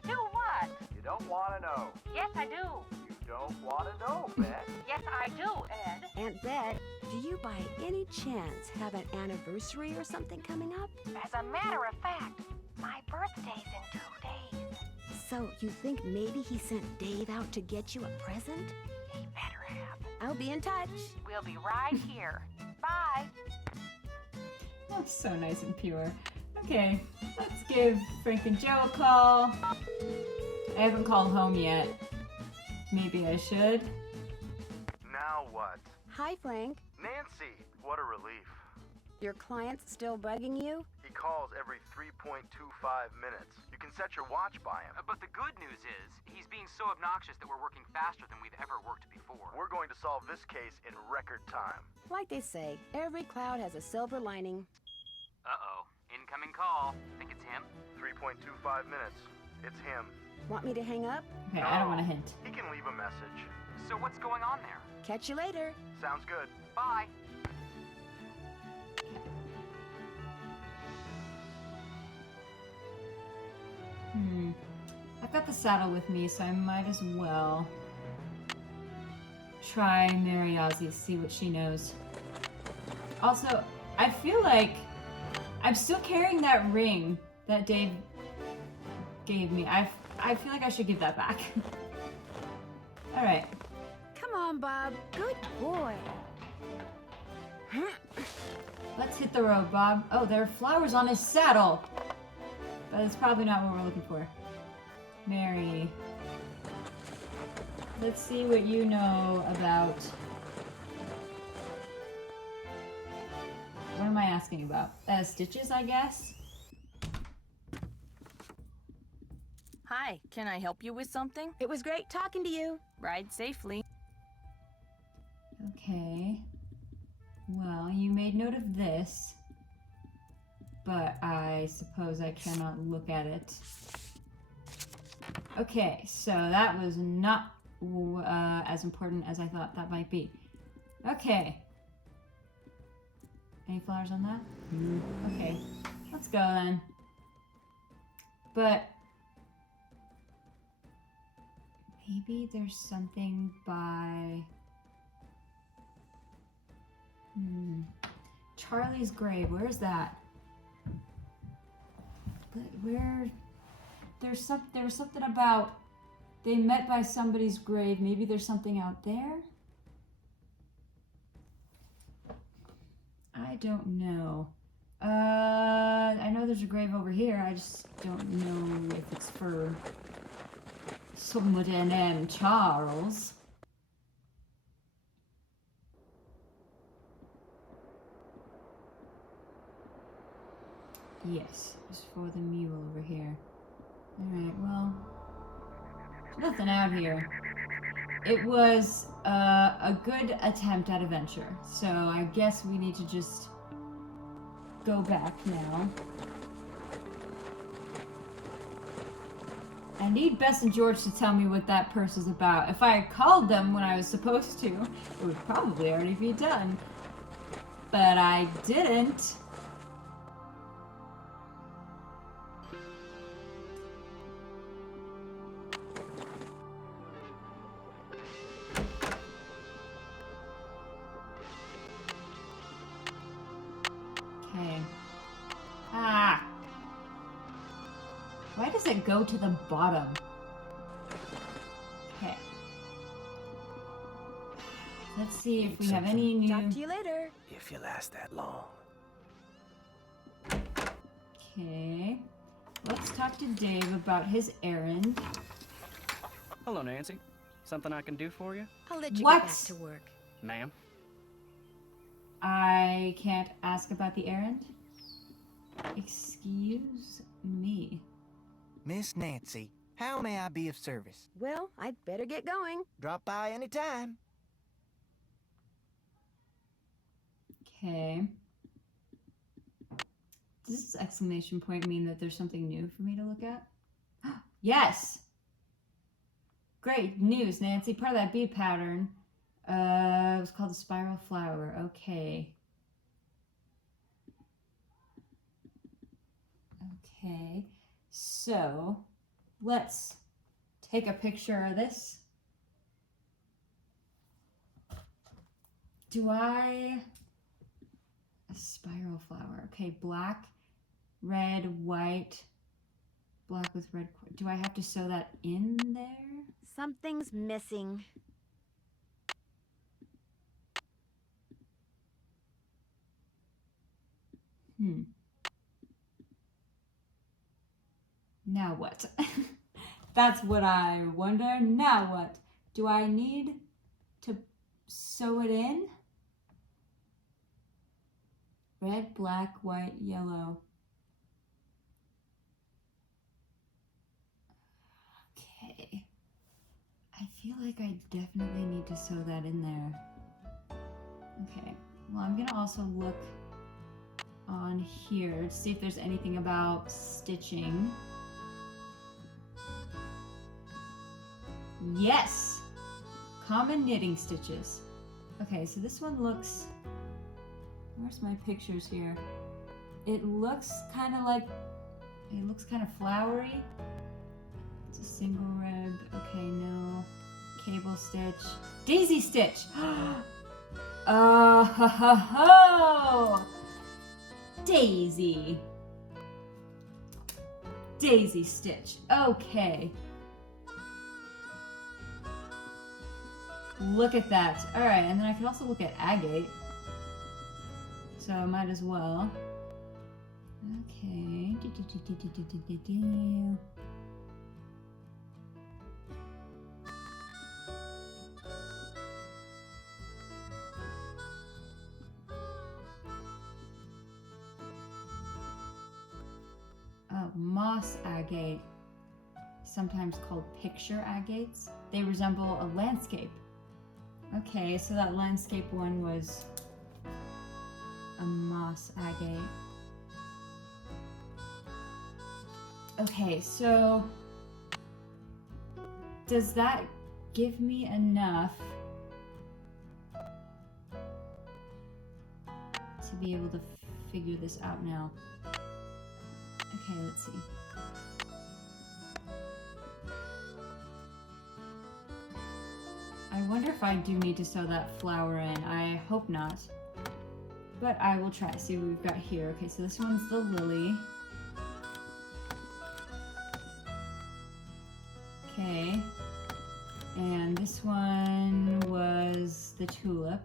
To do what? You don't want to know. Yes, I do. You don't want to know, Bet. Yes, I do, Ed. Aunt Bet, do you by any chance have an anniversary or something coming up? As a matter of fact, my birthday's in 2 days. So you think maybe he sent Dave out to get you a present? He better have. I'll be in touch. We'll be right here. Bye. That's so nice and pure. Okay, let's give Frank and Joe a call. I haven't called home yet. Maybe I should. Now what? Hi, Frank. Nancy, what a relief. Your client's still bugging you? He calls every 3.25 minutes. You can set your watch by him. But the good news is, he's being so obnoxious that we're working faster than we've ever worked before. We're going to solve this case in record time. Like they say, every cloud has a silver lining. Uh-oh. Incoming call. Think it's him? 3.25 minutes. It's him. Want me to hang up? Okay, I don't want to hint. He can leave a message. So what's going on there? Catch you later. Sounds good. Bye. got the saddle with me, so I might as well try Mary Ozzy, see what she knows. Also, I feel like I'm still carrying that ring that Dave gave me. I feel like I should give that back. All right. Come on, Bob. Good boy. Let's hit the road, Bob. Oh, there are flowers on his saddle. But it's probably not what we're looking for. Mary. Let's see what you know about... What am I asking about? Stitches, I guess? Hi, can I help you with something? It was great talking to you. Ride safely. Okay. Well, you made note of this. But I suppose I cannot look at it. Okay, so that was not as important as I thought that might be. Okay. Any flowers on that? Okay, let's go then. But maybe there's something by Charlie's grave. Where's that? But where? There was something about they met by somebody's grave. Maybe there's something out there. I don't know. I know there's a grave over here. I just don't know if it's for somebody named Charles. Yes, it's for the mule over here. Alright, well, there's nothing out here. It was a good attempt at adventure, so I guess we need to just go back now. I need Bess and George to tell me what that purse is about. If I had called them when I was supposed to, it would probably already be done. But I didn't. Okay. Ah! Why does it go to the bottom? Okay. Let's see if we have any new... Talk to you later. If you last that long. Okay. Let's talk to Dave about his errand. Hello, Nancy. Something I can do for you? I'll let you What? get back to work. Ma'am? I can't ask about the errand? Excuse me. Miss Nancy, how may I be of service? Well, I'd better get going. Drop by anytime. Okay. Does this exclamation point mean that there's something new for me to look at? Yes! Great news, Nancy. Part of that bead pattern it was called the spiral flower. Okay. Okay. So, let's take a picture of this. A spiral flower. Okay, black, red, white, black with red. Do I have to sew that in there? Something's missing. Now what? That's what I wonder. Now what? Do I need to sew it in? Red, black, white, yellow. Okay. I feel like I definitely need to sew that in there. Okay. Well, I'm gonna also look on here to see if there's anything about stitching. Yes! Common knitting stitches. Okay, so this one looks... Where's my pictures here? It looks kind of like... It looks kind of flowery. It's a single rib. Okay, no. Cable stitch. Daisy stitch! Oh, ho, ho, ho! Daisy. Daisy stitch. Okay. Look at that. Alright, and then I can also look at agate. So I might as well. Okay. Oh, moss agate, sometimes called picture agates. They resemble a landscape. Okay, so that landscape one was a moss agate. Okay, so does that give me enough to be able to figure this out now? Okay, let's see. I wonder if I do need to sew that flower in. I hope not. But I will try. See what we've got here. Okay, so this one's the lily. Okay. And this one was the tulip.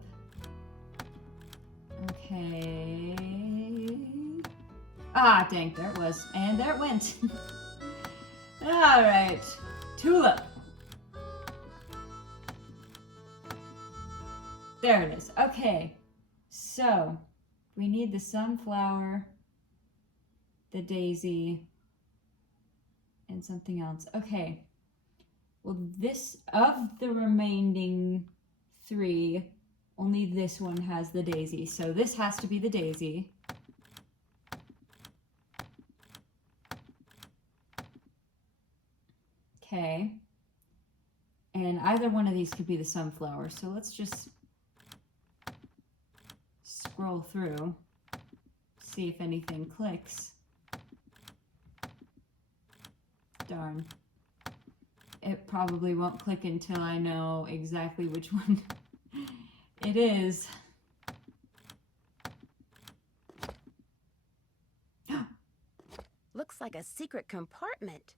Okay. Ah, dang, there it was. And there it went. Alright. Tulip. There it is. Okay. So, we need the sunflower, the daisy, and something else. Okay. Well, this, of the remaining 3, only this one has the daisy. So this has to be the daisy. Okay. And either one of these could be the sunflower. So let's just scroll through, see if anything clicks. Darn. It probably won't click until I know exactly which one it is. Looks like a secret compartment.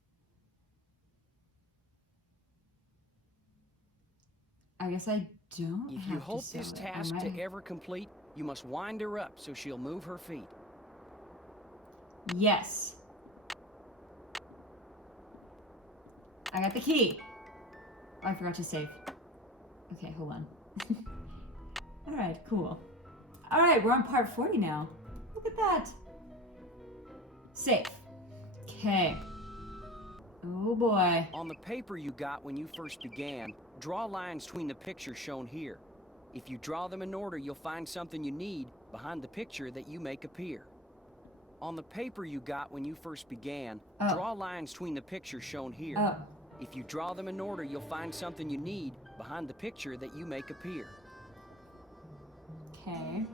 I guess I don't If have you to hope sew this it. task I might- to ever complete, you must wind her up so she'll move her feet. Yes. I got the key. Oh, I forgot to save. Okay, hold on. Alright, cool. Alright, we're on part 40 now. Look at that. Save. Okay. Oh boy. On the paper you got when you first began, draw lines between the pictures shown here. If you draw them in order, you'll find something you need behind the picture that you make appear. On the paper you got when you first began, draw lines between the pictures shown here. If you draw them in order, you'll find something you need behind the picture that you make appear. Okay.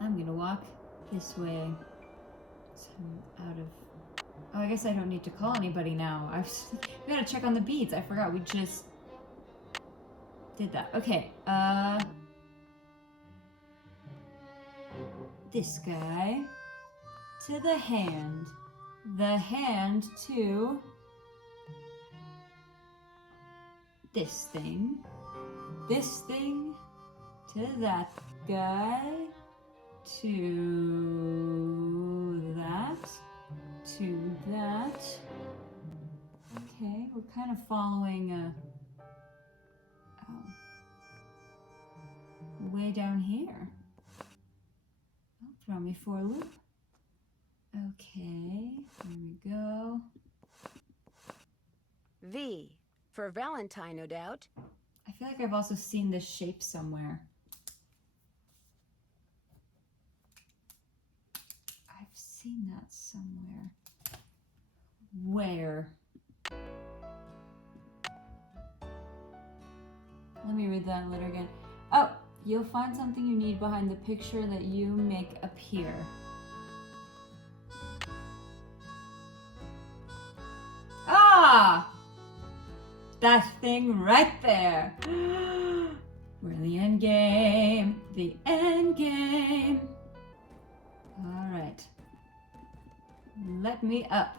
I'm gonna walk this way. So I'm out of... Oh, I guess I don't need to call anybody now. We gotta check on the beads. I forgot we just did that. Okay, this guy to the hand to this thing to that guy to that to that. Okay, we're kind of following way down here. Don't throw me for a loop. Okay, there we go. V, for Valentine, no doubt. I feel like I've also seen this shape somewhere. I've seen that somewhere. Where? Let me read that letter again. Oh, you'll find something you need behind the picture that you make appear. that thing right there. We're in the end game. The end game. All right. Let me up.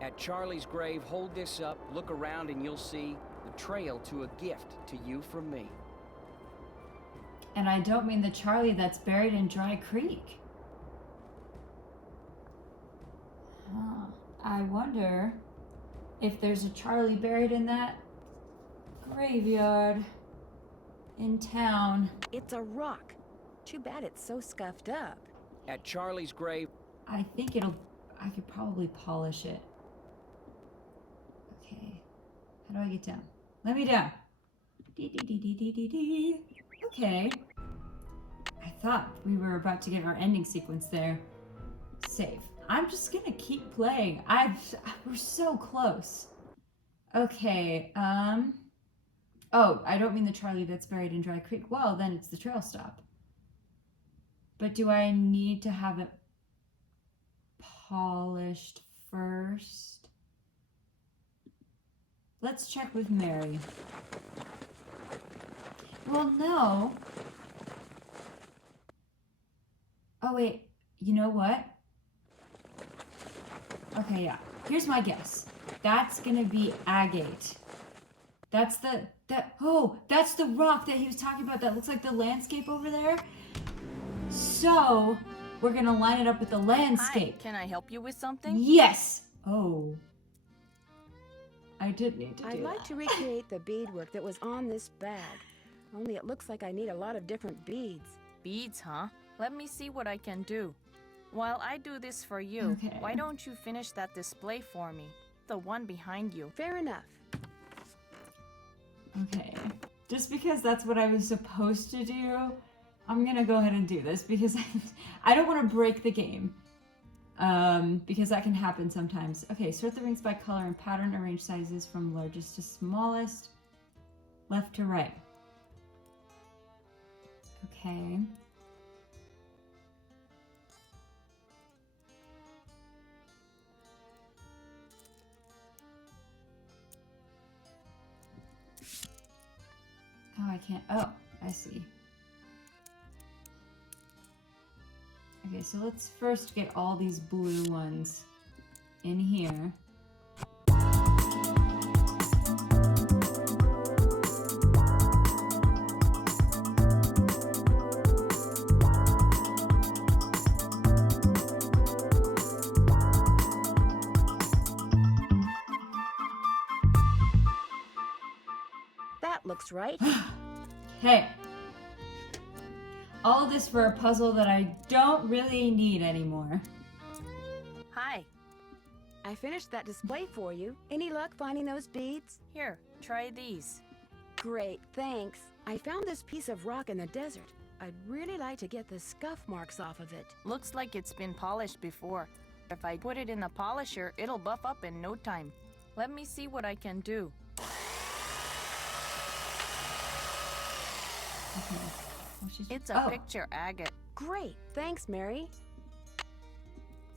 At Charlie's grave, hold this up, look around, and you'll see the trail to a gift to you from me. And I don't mean the Charlie that's buried in Dry Creek. Huh. I wonder if there's a Charlie buried in that graveyard in town. It's a rock. Too bad it's so scuffed up. At Charlie's grave... I think I could probably polish it. Okay. How do I get down? Let me down. Okay. I thought we were about to get our ending sequence there. Save. I'm just gonna keep playing. We're so close. Okay, oh, I don't mean the Charlie that's buried in Dry Creek. Well, then it's the trail stop. But do I need to have it polished first? Let's check with Mary. Well, no. Oh, wait. You know what? Okay, yeah. Here's my guess. That's gonna be agate. That's that's the rock that he was talking about that looks like the landscape over there. So, we're gonna line it up with the landscape. Hi, can I help you with something? Yes! Oh. I did need to do I'd like to recreate the beadwork that was on this bag. Only it looks like I need a lot of different beads. Beads, huh? Let me see what I can do. While I do this for you, Okay. why don't you finish that display for me? The one behind you. Fair enough. Okay. Just because that's what I was supposed to do, I'm gonna go ahead and do this because I don't want to break the game. Because that can happen sometimes. Okay, sort the rings by color and pattern, arrange sizes from largest to smallest, left to right. Okay. Oh, I can't. Oh, I see. Okay, so let's first get all these blue ones in here. That looks right. Hey. All this for a puzzle that I don't really need anymore. Hi. I finished that display for you. Any luck finding those beads? Here, try these. Great, thanks. I found this piece of rock in the desert. I'd really like to get the scuff marks off of it. Looks like it's been polished before. If I put it in the polisher, it'll buff up in no time. Let me see what I can do. Okay. It's a picture agate. Great, thanks, Mary.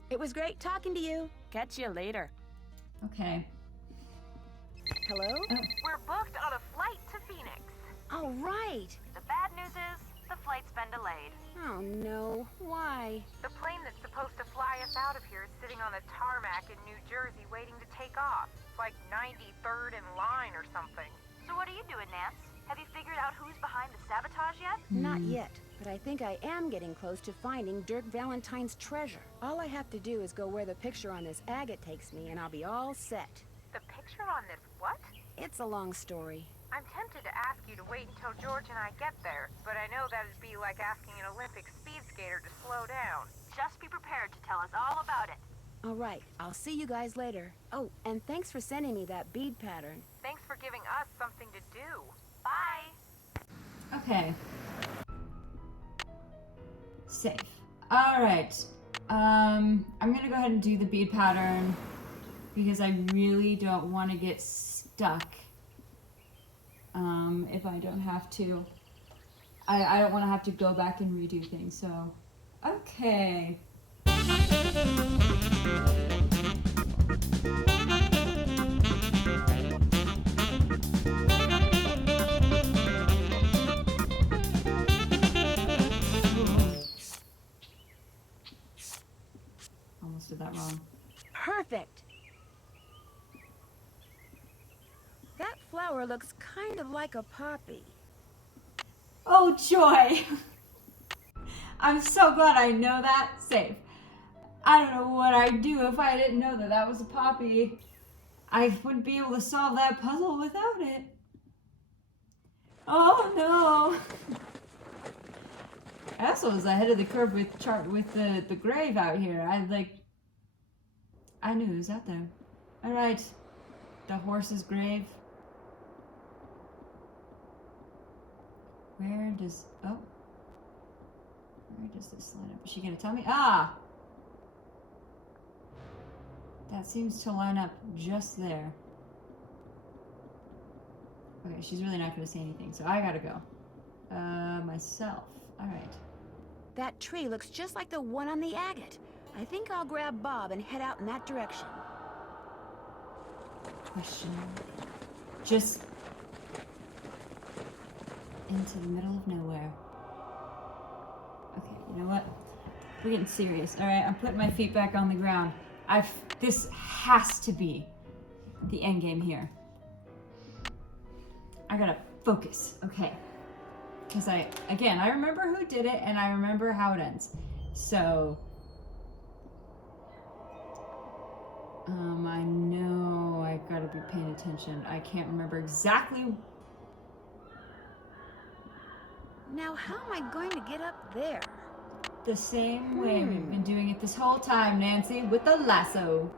It was great talking to you. Catch you later. Okay. Hello? Oh. We're booked on a flight to Phoenix. All right. The bad news is, the flight's been delayed. Oh, no. Why? The plane that's supposed to fly us out of here is sitting on the tarmac in New Jersey waiting to take off. It's like 93rd in line or something. So what are you doing, Nance? Have you figured out who's behind the sabotage yet? Not yet, but I think I am getting close to finding Dirk Valentine's treasure. All I have to do is go where the picture on this agate takes me, and I'll be all set. The picture on this what? It's a long story. I'm tempted to ask you to wait until George and I get there, but I know that'd be like asking an Olympic speed skater to slow down. Just be prepared to tell us all about it. All right, I'll see you guys later. Oh, and thanks for sending me that bead pattern. Thanks for giving us something to do. Bye. Okay. Safe. Alright. I'm gonna go ahead and do the bead pattern because I really don't want to get stuck. If I don't have to. I don't want to have to go back and redo things, so. Okay. Almost did that wrong. Perfect. That flower looks kind of like a poppy. Oh, joy! I'm so glad I know that. Safe. I don't know what I'd do if I didn't know that that was a poppy. I wouldn't be able to solve that puzzle without it. Oh no! I also was ahead of the curve with the grave out here. I knew it was out there. All right, the horse's grave. Where does this line up? Is she gonna tell me? Ah! That seems to line up just there. Okay, she's really not gonna say anything, so I gotta go. Myself. Alright. That tree looks just like the one on the agate. I think I'll grab Bob and head out in that direction. Question. Just into the middle of nowhere. Okay, you know what? We're getting serious. Alright, I'm putting my feet back on the ground. This has to be the end game here. I gotta focus, okay. Because I remember who did it and I remember how it ends. So, I know I gotta be paying attention. I can't remember exactly. Now, how am I going to get up there? The same way we've been doing it this whole time, Nancy, with the lasso.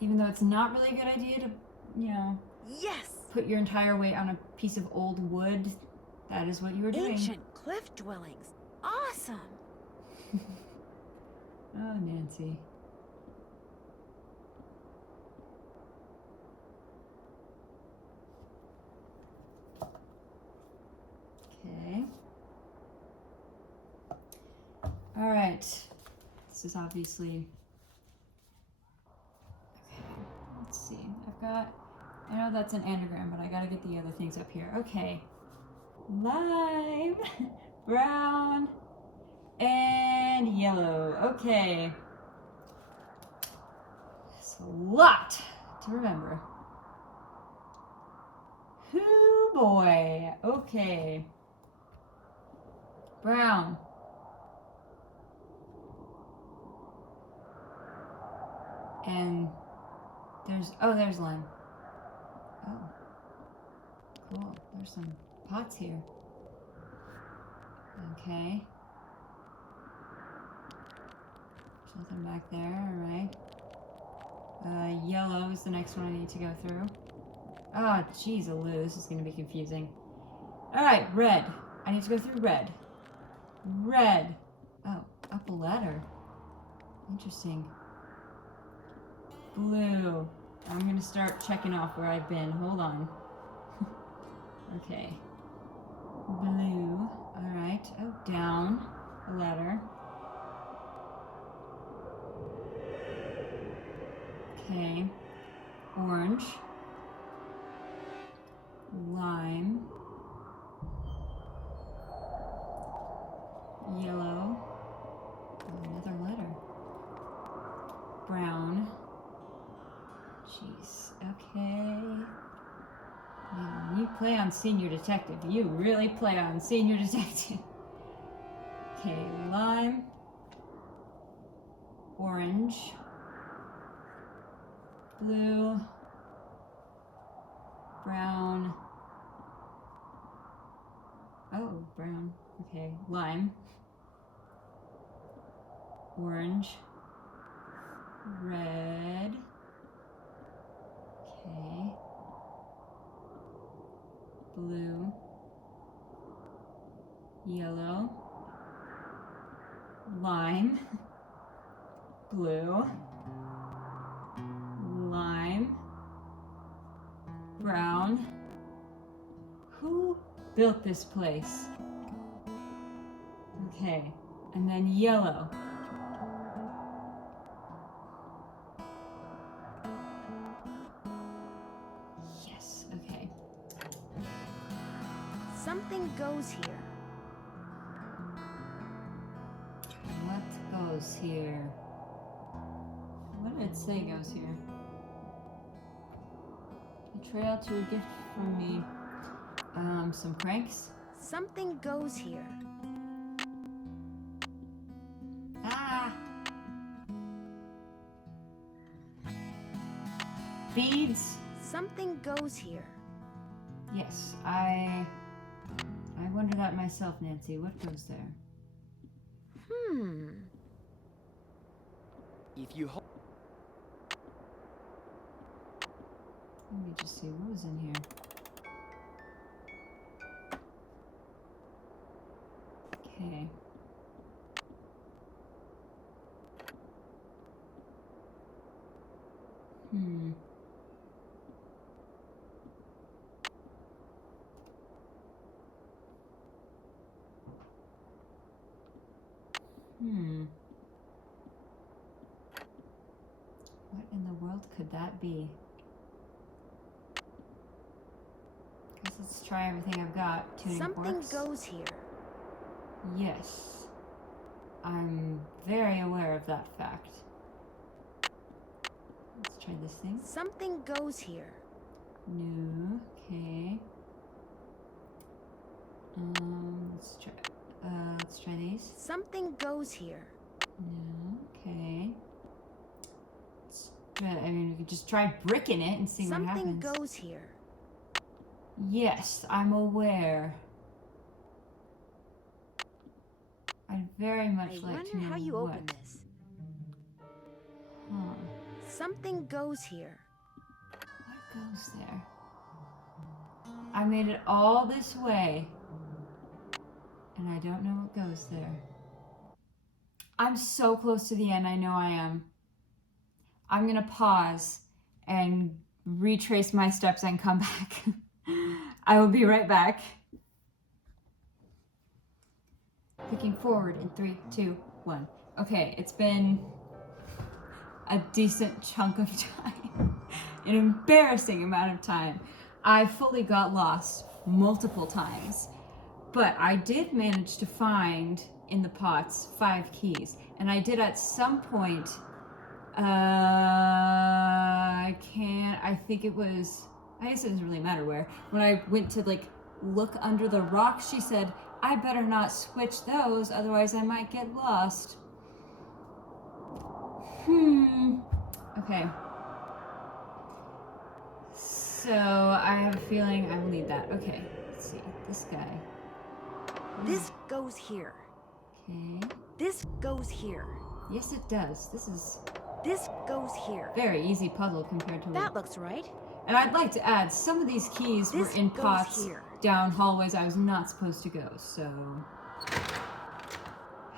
Even though it's not really a good idea to, you know, yes, put your entire weight on a piece of old wood, that is what you were doing. Ancient cliff dwellings. Awesome. Oh, Nancy. Okay. All right. This is obviously... Okay, let's see. I know that's an anagram, but I gotta get the other things up here. Okay. Lime, brown, and yellow. Okay. It's a lot to remember. Hoo boy. Okay. Brown. And there's lime. Oh. Cool. There's some pots here. Okay. There's nothing back there, alright. Yellow is the next one I need to go through. Oh, jeez, this is gonna be confusing. Alright, red. I need to go through red. Red. Oh, up a ladder. Interesting. Blue. I'm gonna start checking off where I've been. Hold on. Okay. Blue. Alright. Oh, down a ladder. Okay. Orange. Lime. Yellow. Another letter. Brown. Jeez. Okay. Man, you play on Senior Detective. You really play on Senior Detective. Okay, lime. Orange. Blue. Brown. Oh, brown. Okay, lime. Orange. Red. Okay. Blue. Yellow. Lime. Blue. Lime. Brown. Who built this place? Okay. And then yellow. Yes, okay. Something goes here. What goes here? What did it say goes here? A trail to a gift from me. Some cranks? Something goes here. Ah! Beads? Something goes here. Yes, I wonder that myself, Nancy. What goes there? If you hold... Let me just see what was in here. Okay. What in the world could that be? Guess let's try everything I've got. Tuning Something forks. goes here. Yes. I'm very aware of that fact. Let's try this thing. Something goes here. No. Okay. Let's try these. Something goes here. No. Okay. I mean, we could just try bricking it and see what happens. Something goes here. Yes, I'm aware. I'd very much I like to know wonder how you what. open this. Huh. Something goes here. What goes there? I made it all this way, and I don't know what goes there. I'm so close to the end, I know I am. I'm gonna pause and retrace my steps and come back. I will be right back. Looking forward in 3, 2, 1. Okay, it's been a decent chunk of time. An embarrassing amount of time. I fully got lost multiple times. But I did manage to find in the pots 5 keys. And I did at some point, I think it was, I guess it doesn't really matter where. When I went to like look under the rock, she said, I better not switch those, otherwise I might get lost. Okay. So I have a feeling I will need that. Okay, let's see. This guy. This goes here. Okay. This goes here. Yes, it does. This goes here. Very easy puzzle compared to That looks right. And I'd like to add, some of these keys were in pots down hallways I was not supposed to go, so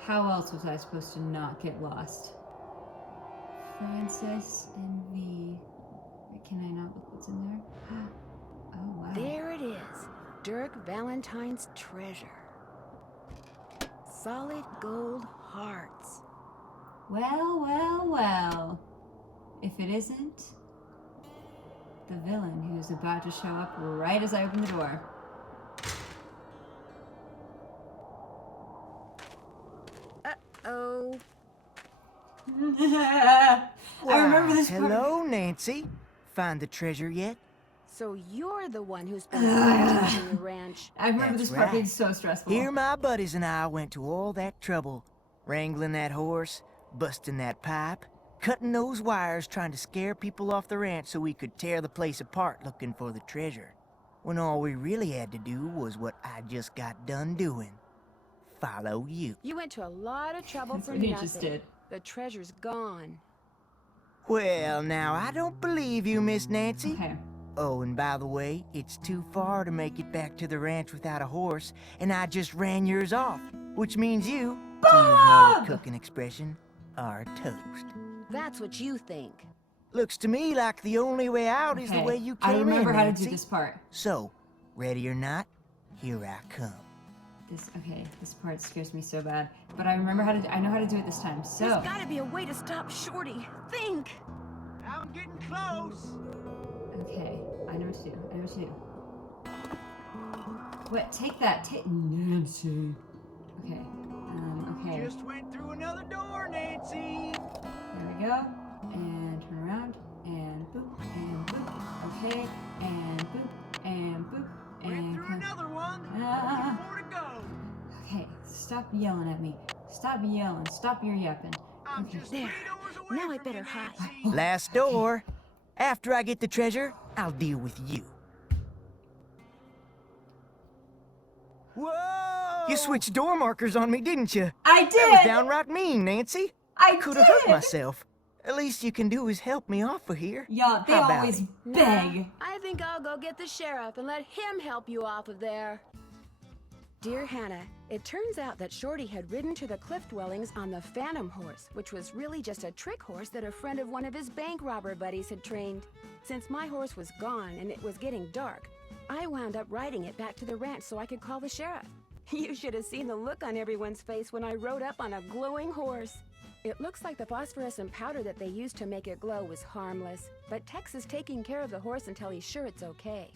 how else was I supposed to not get lost? Francis and V. Wait, can I not look what's in there? Oh, wow. There it is. Dirk Valentine's treasure. Solid gold hearts. Well, well, well. If it isn't the villain who's about to show up right as I open the door. Uh-oh. I remember this part. Hello, Nancy. Find the treasure yet? So you're the one who's been sabotaging the ranch. I remember this part being so stressful. Here my buddies and I went to all that trouble. Wrangling that horse, busting that pipe, cutting those wires trying to scare people off the ranch so we could tear the place apart looking for the treasure. When all we really had to do was what I just got done doing. Follow you. You went to a lot of trouble That's for what he nothing. just did. The treasure's gone. Well, now, I don't believe you, Miss Nancy. Okay. Oh, and by the way, it's too far to make it back to the ranch without a horse, and I just ran yours off, which means you, to use an old cooking expression, are toast. That's what you think. Looks to me like the only way out is the way you came in, I remember how to do Nancy. this part. So, ready or not, here I come. this part scares me so bad. But I remember I know how to do it this time, so. There's gotta be a way to stop Shorty. Think! I'm getting close. Okay, I know what to do. What? Take that. Nancy. Okay. Okay. Just went through another door, Nancy. There we go. And turn around. And boop. And boop. Okay. And boop. And boop. Went through another one. More to go. Okay. Stop yelling at me. Stop yelling. Stop your yapping. I'm just there. Now I better hide. Last door. After I get the treasure, I'll deal with you. Whoa! You switched door markers on me, didn't you? I did! That was downright mean, Nancy. I could have hurt myself. At least you can do is help me off of here. Y'all, they How about always it? beg. Nah, I think I'll go get the sheriff and let him help you off of there. Dear Hannah, it turns out that Shorty had ridden to the cliff dwellings on the Phantom Horse, which was really just a trick horse that a friend of one of his bank robber buddies had trained. Since my horse was gone and it was getting dark, I wound up riding it back to the ranch so I could call the sheriff. You should have seen the look on everyone's face when I rode up on a glowing horse. It looks like the phosphorescent powder that they used to make it glow was harmless, but Tex is taking care of the horse until he's sure it's okay.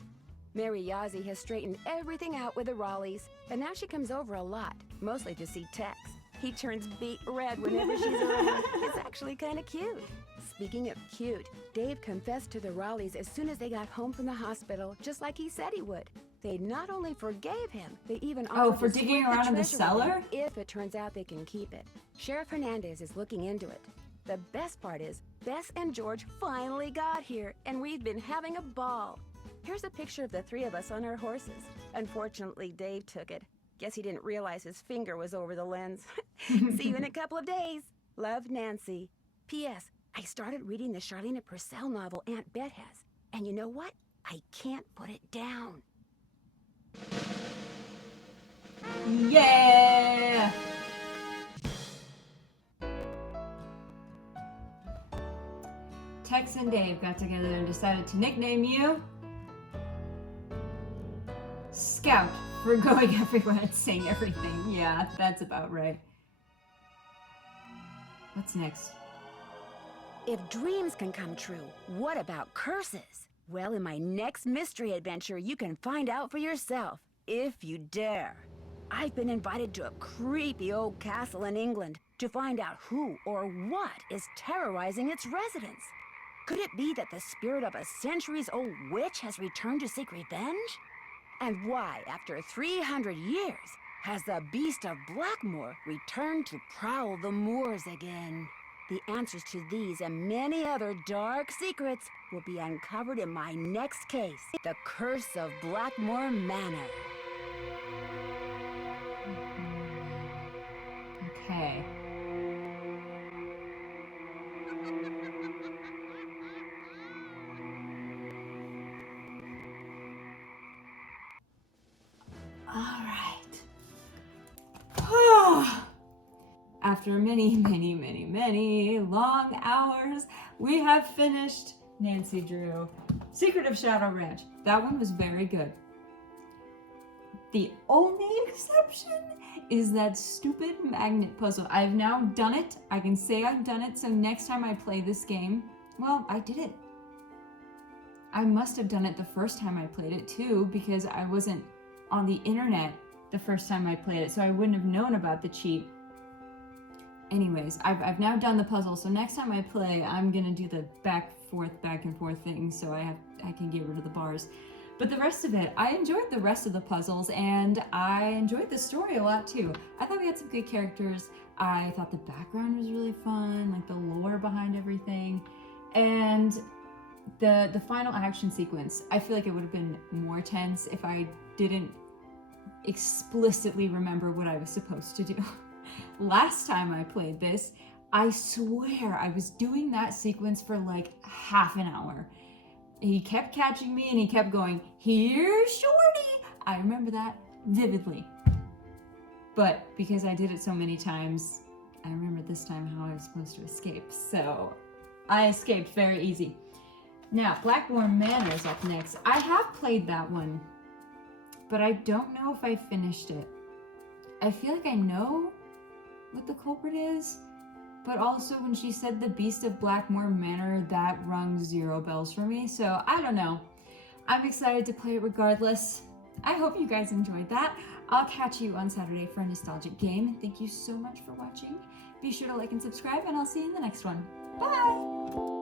Mary Yazzie has straightened everything out with the Raleighs, and now she comes over a lot, mostly to see Tex. He turns beet red whenever she's around. It's actually kind of cute. Speaking of cute, Dave confessed to the Raleighs as soon as they got home from the hospital, just like he said he would. They not only forgave him, they even offered for to digging split around in the treasure with him cellar? if it turns out they can keep it. Sheriff Hernandez is looking into it. The best part is, Bess and George finally got here, and we've been having a ball. Here's a picture of the three of us on our horses. Unfortunately, Dave took it. Guess he didn't realize his finger was over the lens. See you in a couple of days. Love, Nancy. P.S. I started reading the Charlene Purcell novel Aunt Bet has. And you know what? I can't put it down. Yeah! Tex and Dave got together and decided to nickname you Scout for going everywhere and saying everything. Yeah, that's about right. What's next? If dreams can come true, what about curses? Well, in my next mystery adventure, you can find out for yourself, if you dare. I've been invited to a creepy old castle in England to find out who or what is terrorizing its residents. Could it be that the spirit of a centuries-old witch has returned to seek revenge? And why, after 300 years, has the beast of Blackmoor returned to prowl the moors again? The answers to these and many other dark secrets will be uncovered in my next case, The Curse of Blackmoor Manor. Okay. All right. After many long hours, we have finished Nancy Drew, Secret of Shadow Ranch. That one was very good. The only exception is that stupid magnet puzzle. I've now done it. I can say I've done it, so next time I play this game, well, I did it. I must have done it the first time I played it too, because I wasn't on the internet the first time I played it, so I wouldn't have known about the cheat. Anyways, I've now done the puzzle, so next time I play, I'm gonna do the back and forth thing, so I can get rid of the bars. But the rest of it, I enjoyed the rest of the puzzles, and I enjoyed the story a lot too. I thought we had some good characters. I thought the background was really fun, like the lore behind everything, and the final action sequence. I feel like it would have been more tense if I didn't explicitly remember what I was supposed to do. Last time I played this, I swear I was doing that sequence for like half an hour. He kept catching me and he kept going, "Here's Shorty!" I remember that vividly. But because I did it so many times, I remembered this time how I was supposed to escape. So I escaped very easy. Now, Blackmoor Manor is up next. I have played that one, but I don't know if I finished it. I feel like I know what the culprit is, but also when she said the Beast of Blackmore Manor, that rung 0 bells for me, so I don't know. I'm excited to play it regardless. I hope you guys enjoyed that. I'll catch you on Saturday for a nostalgic game. Thank you so much for watching. Be sure to like and subscribe, and I'll see you in the next one. Bye!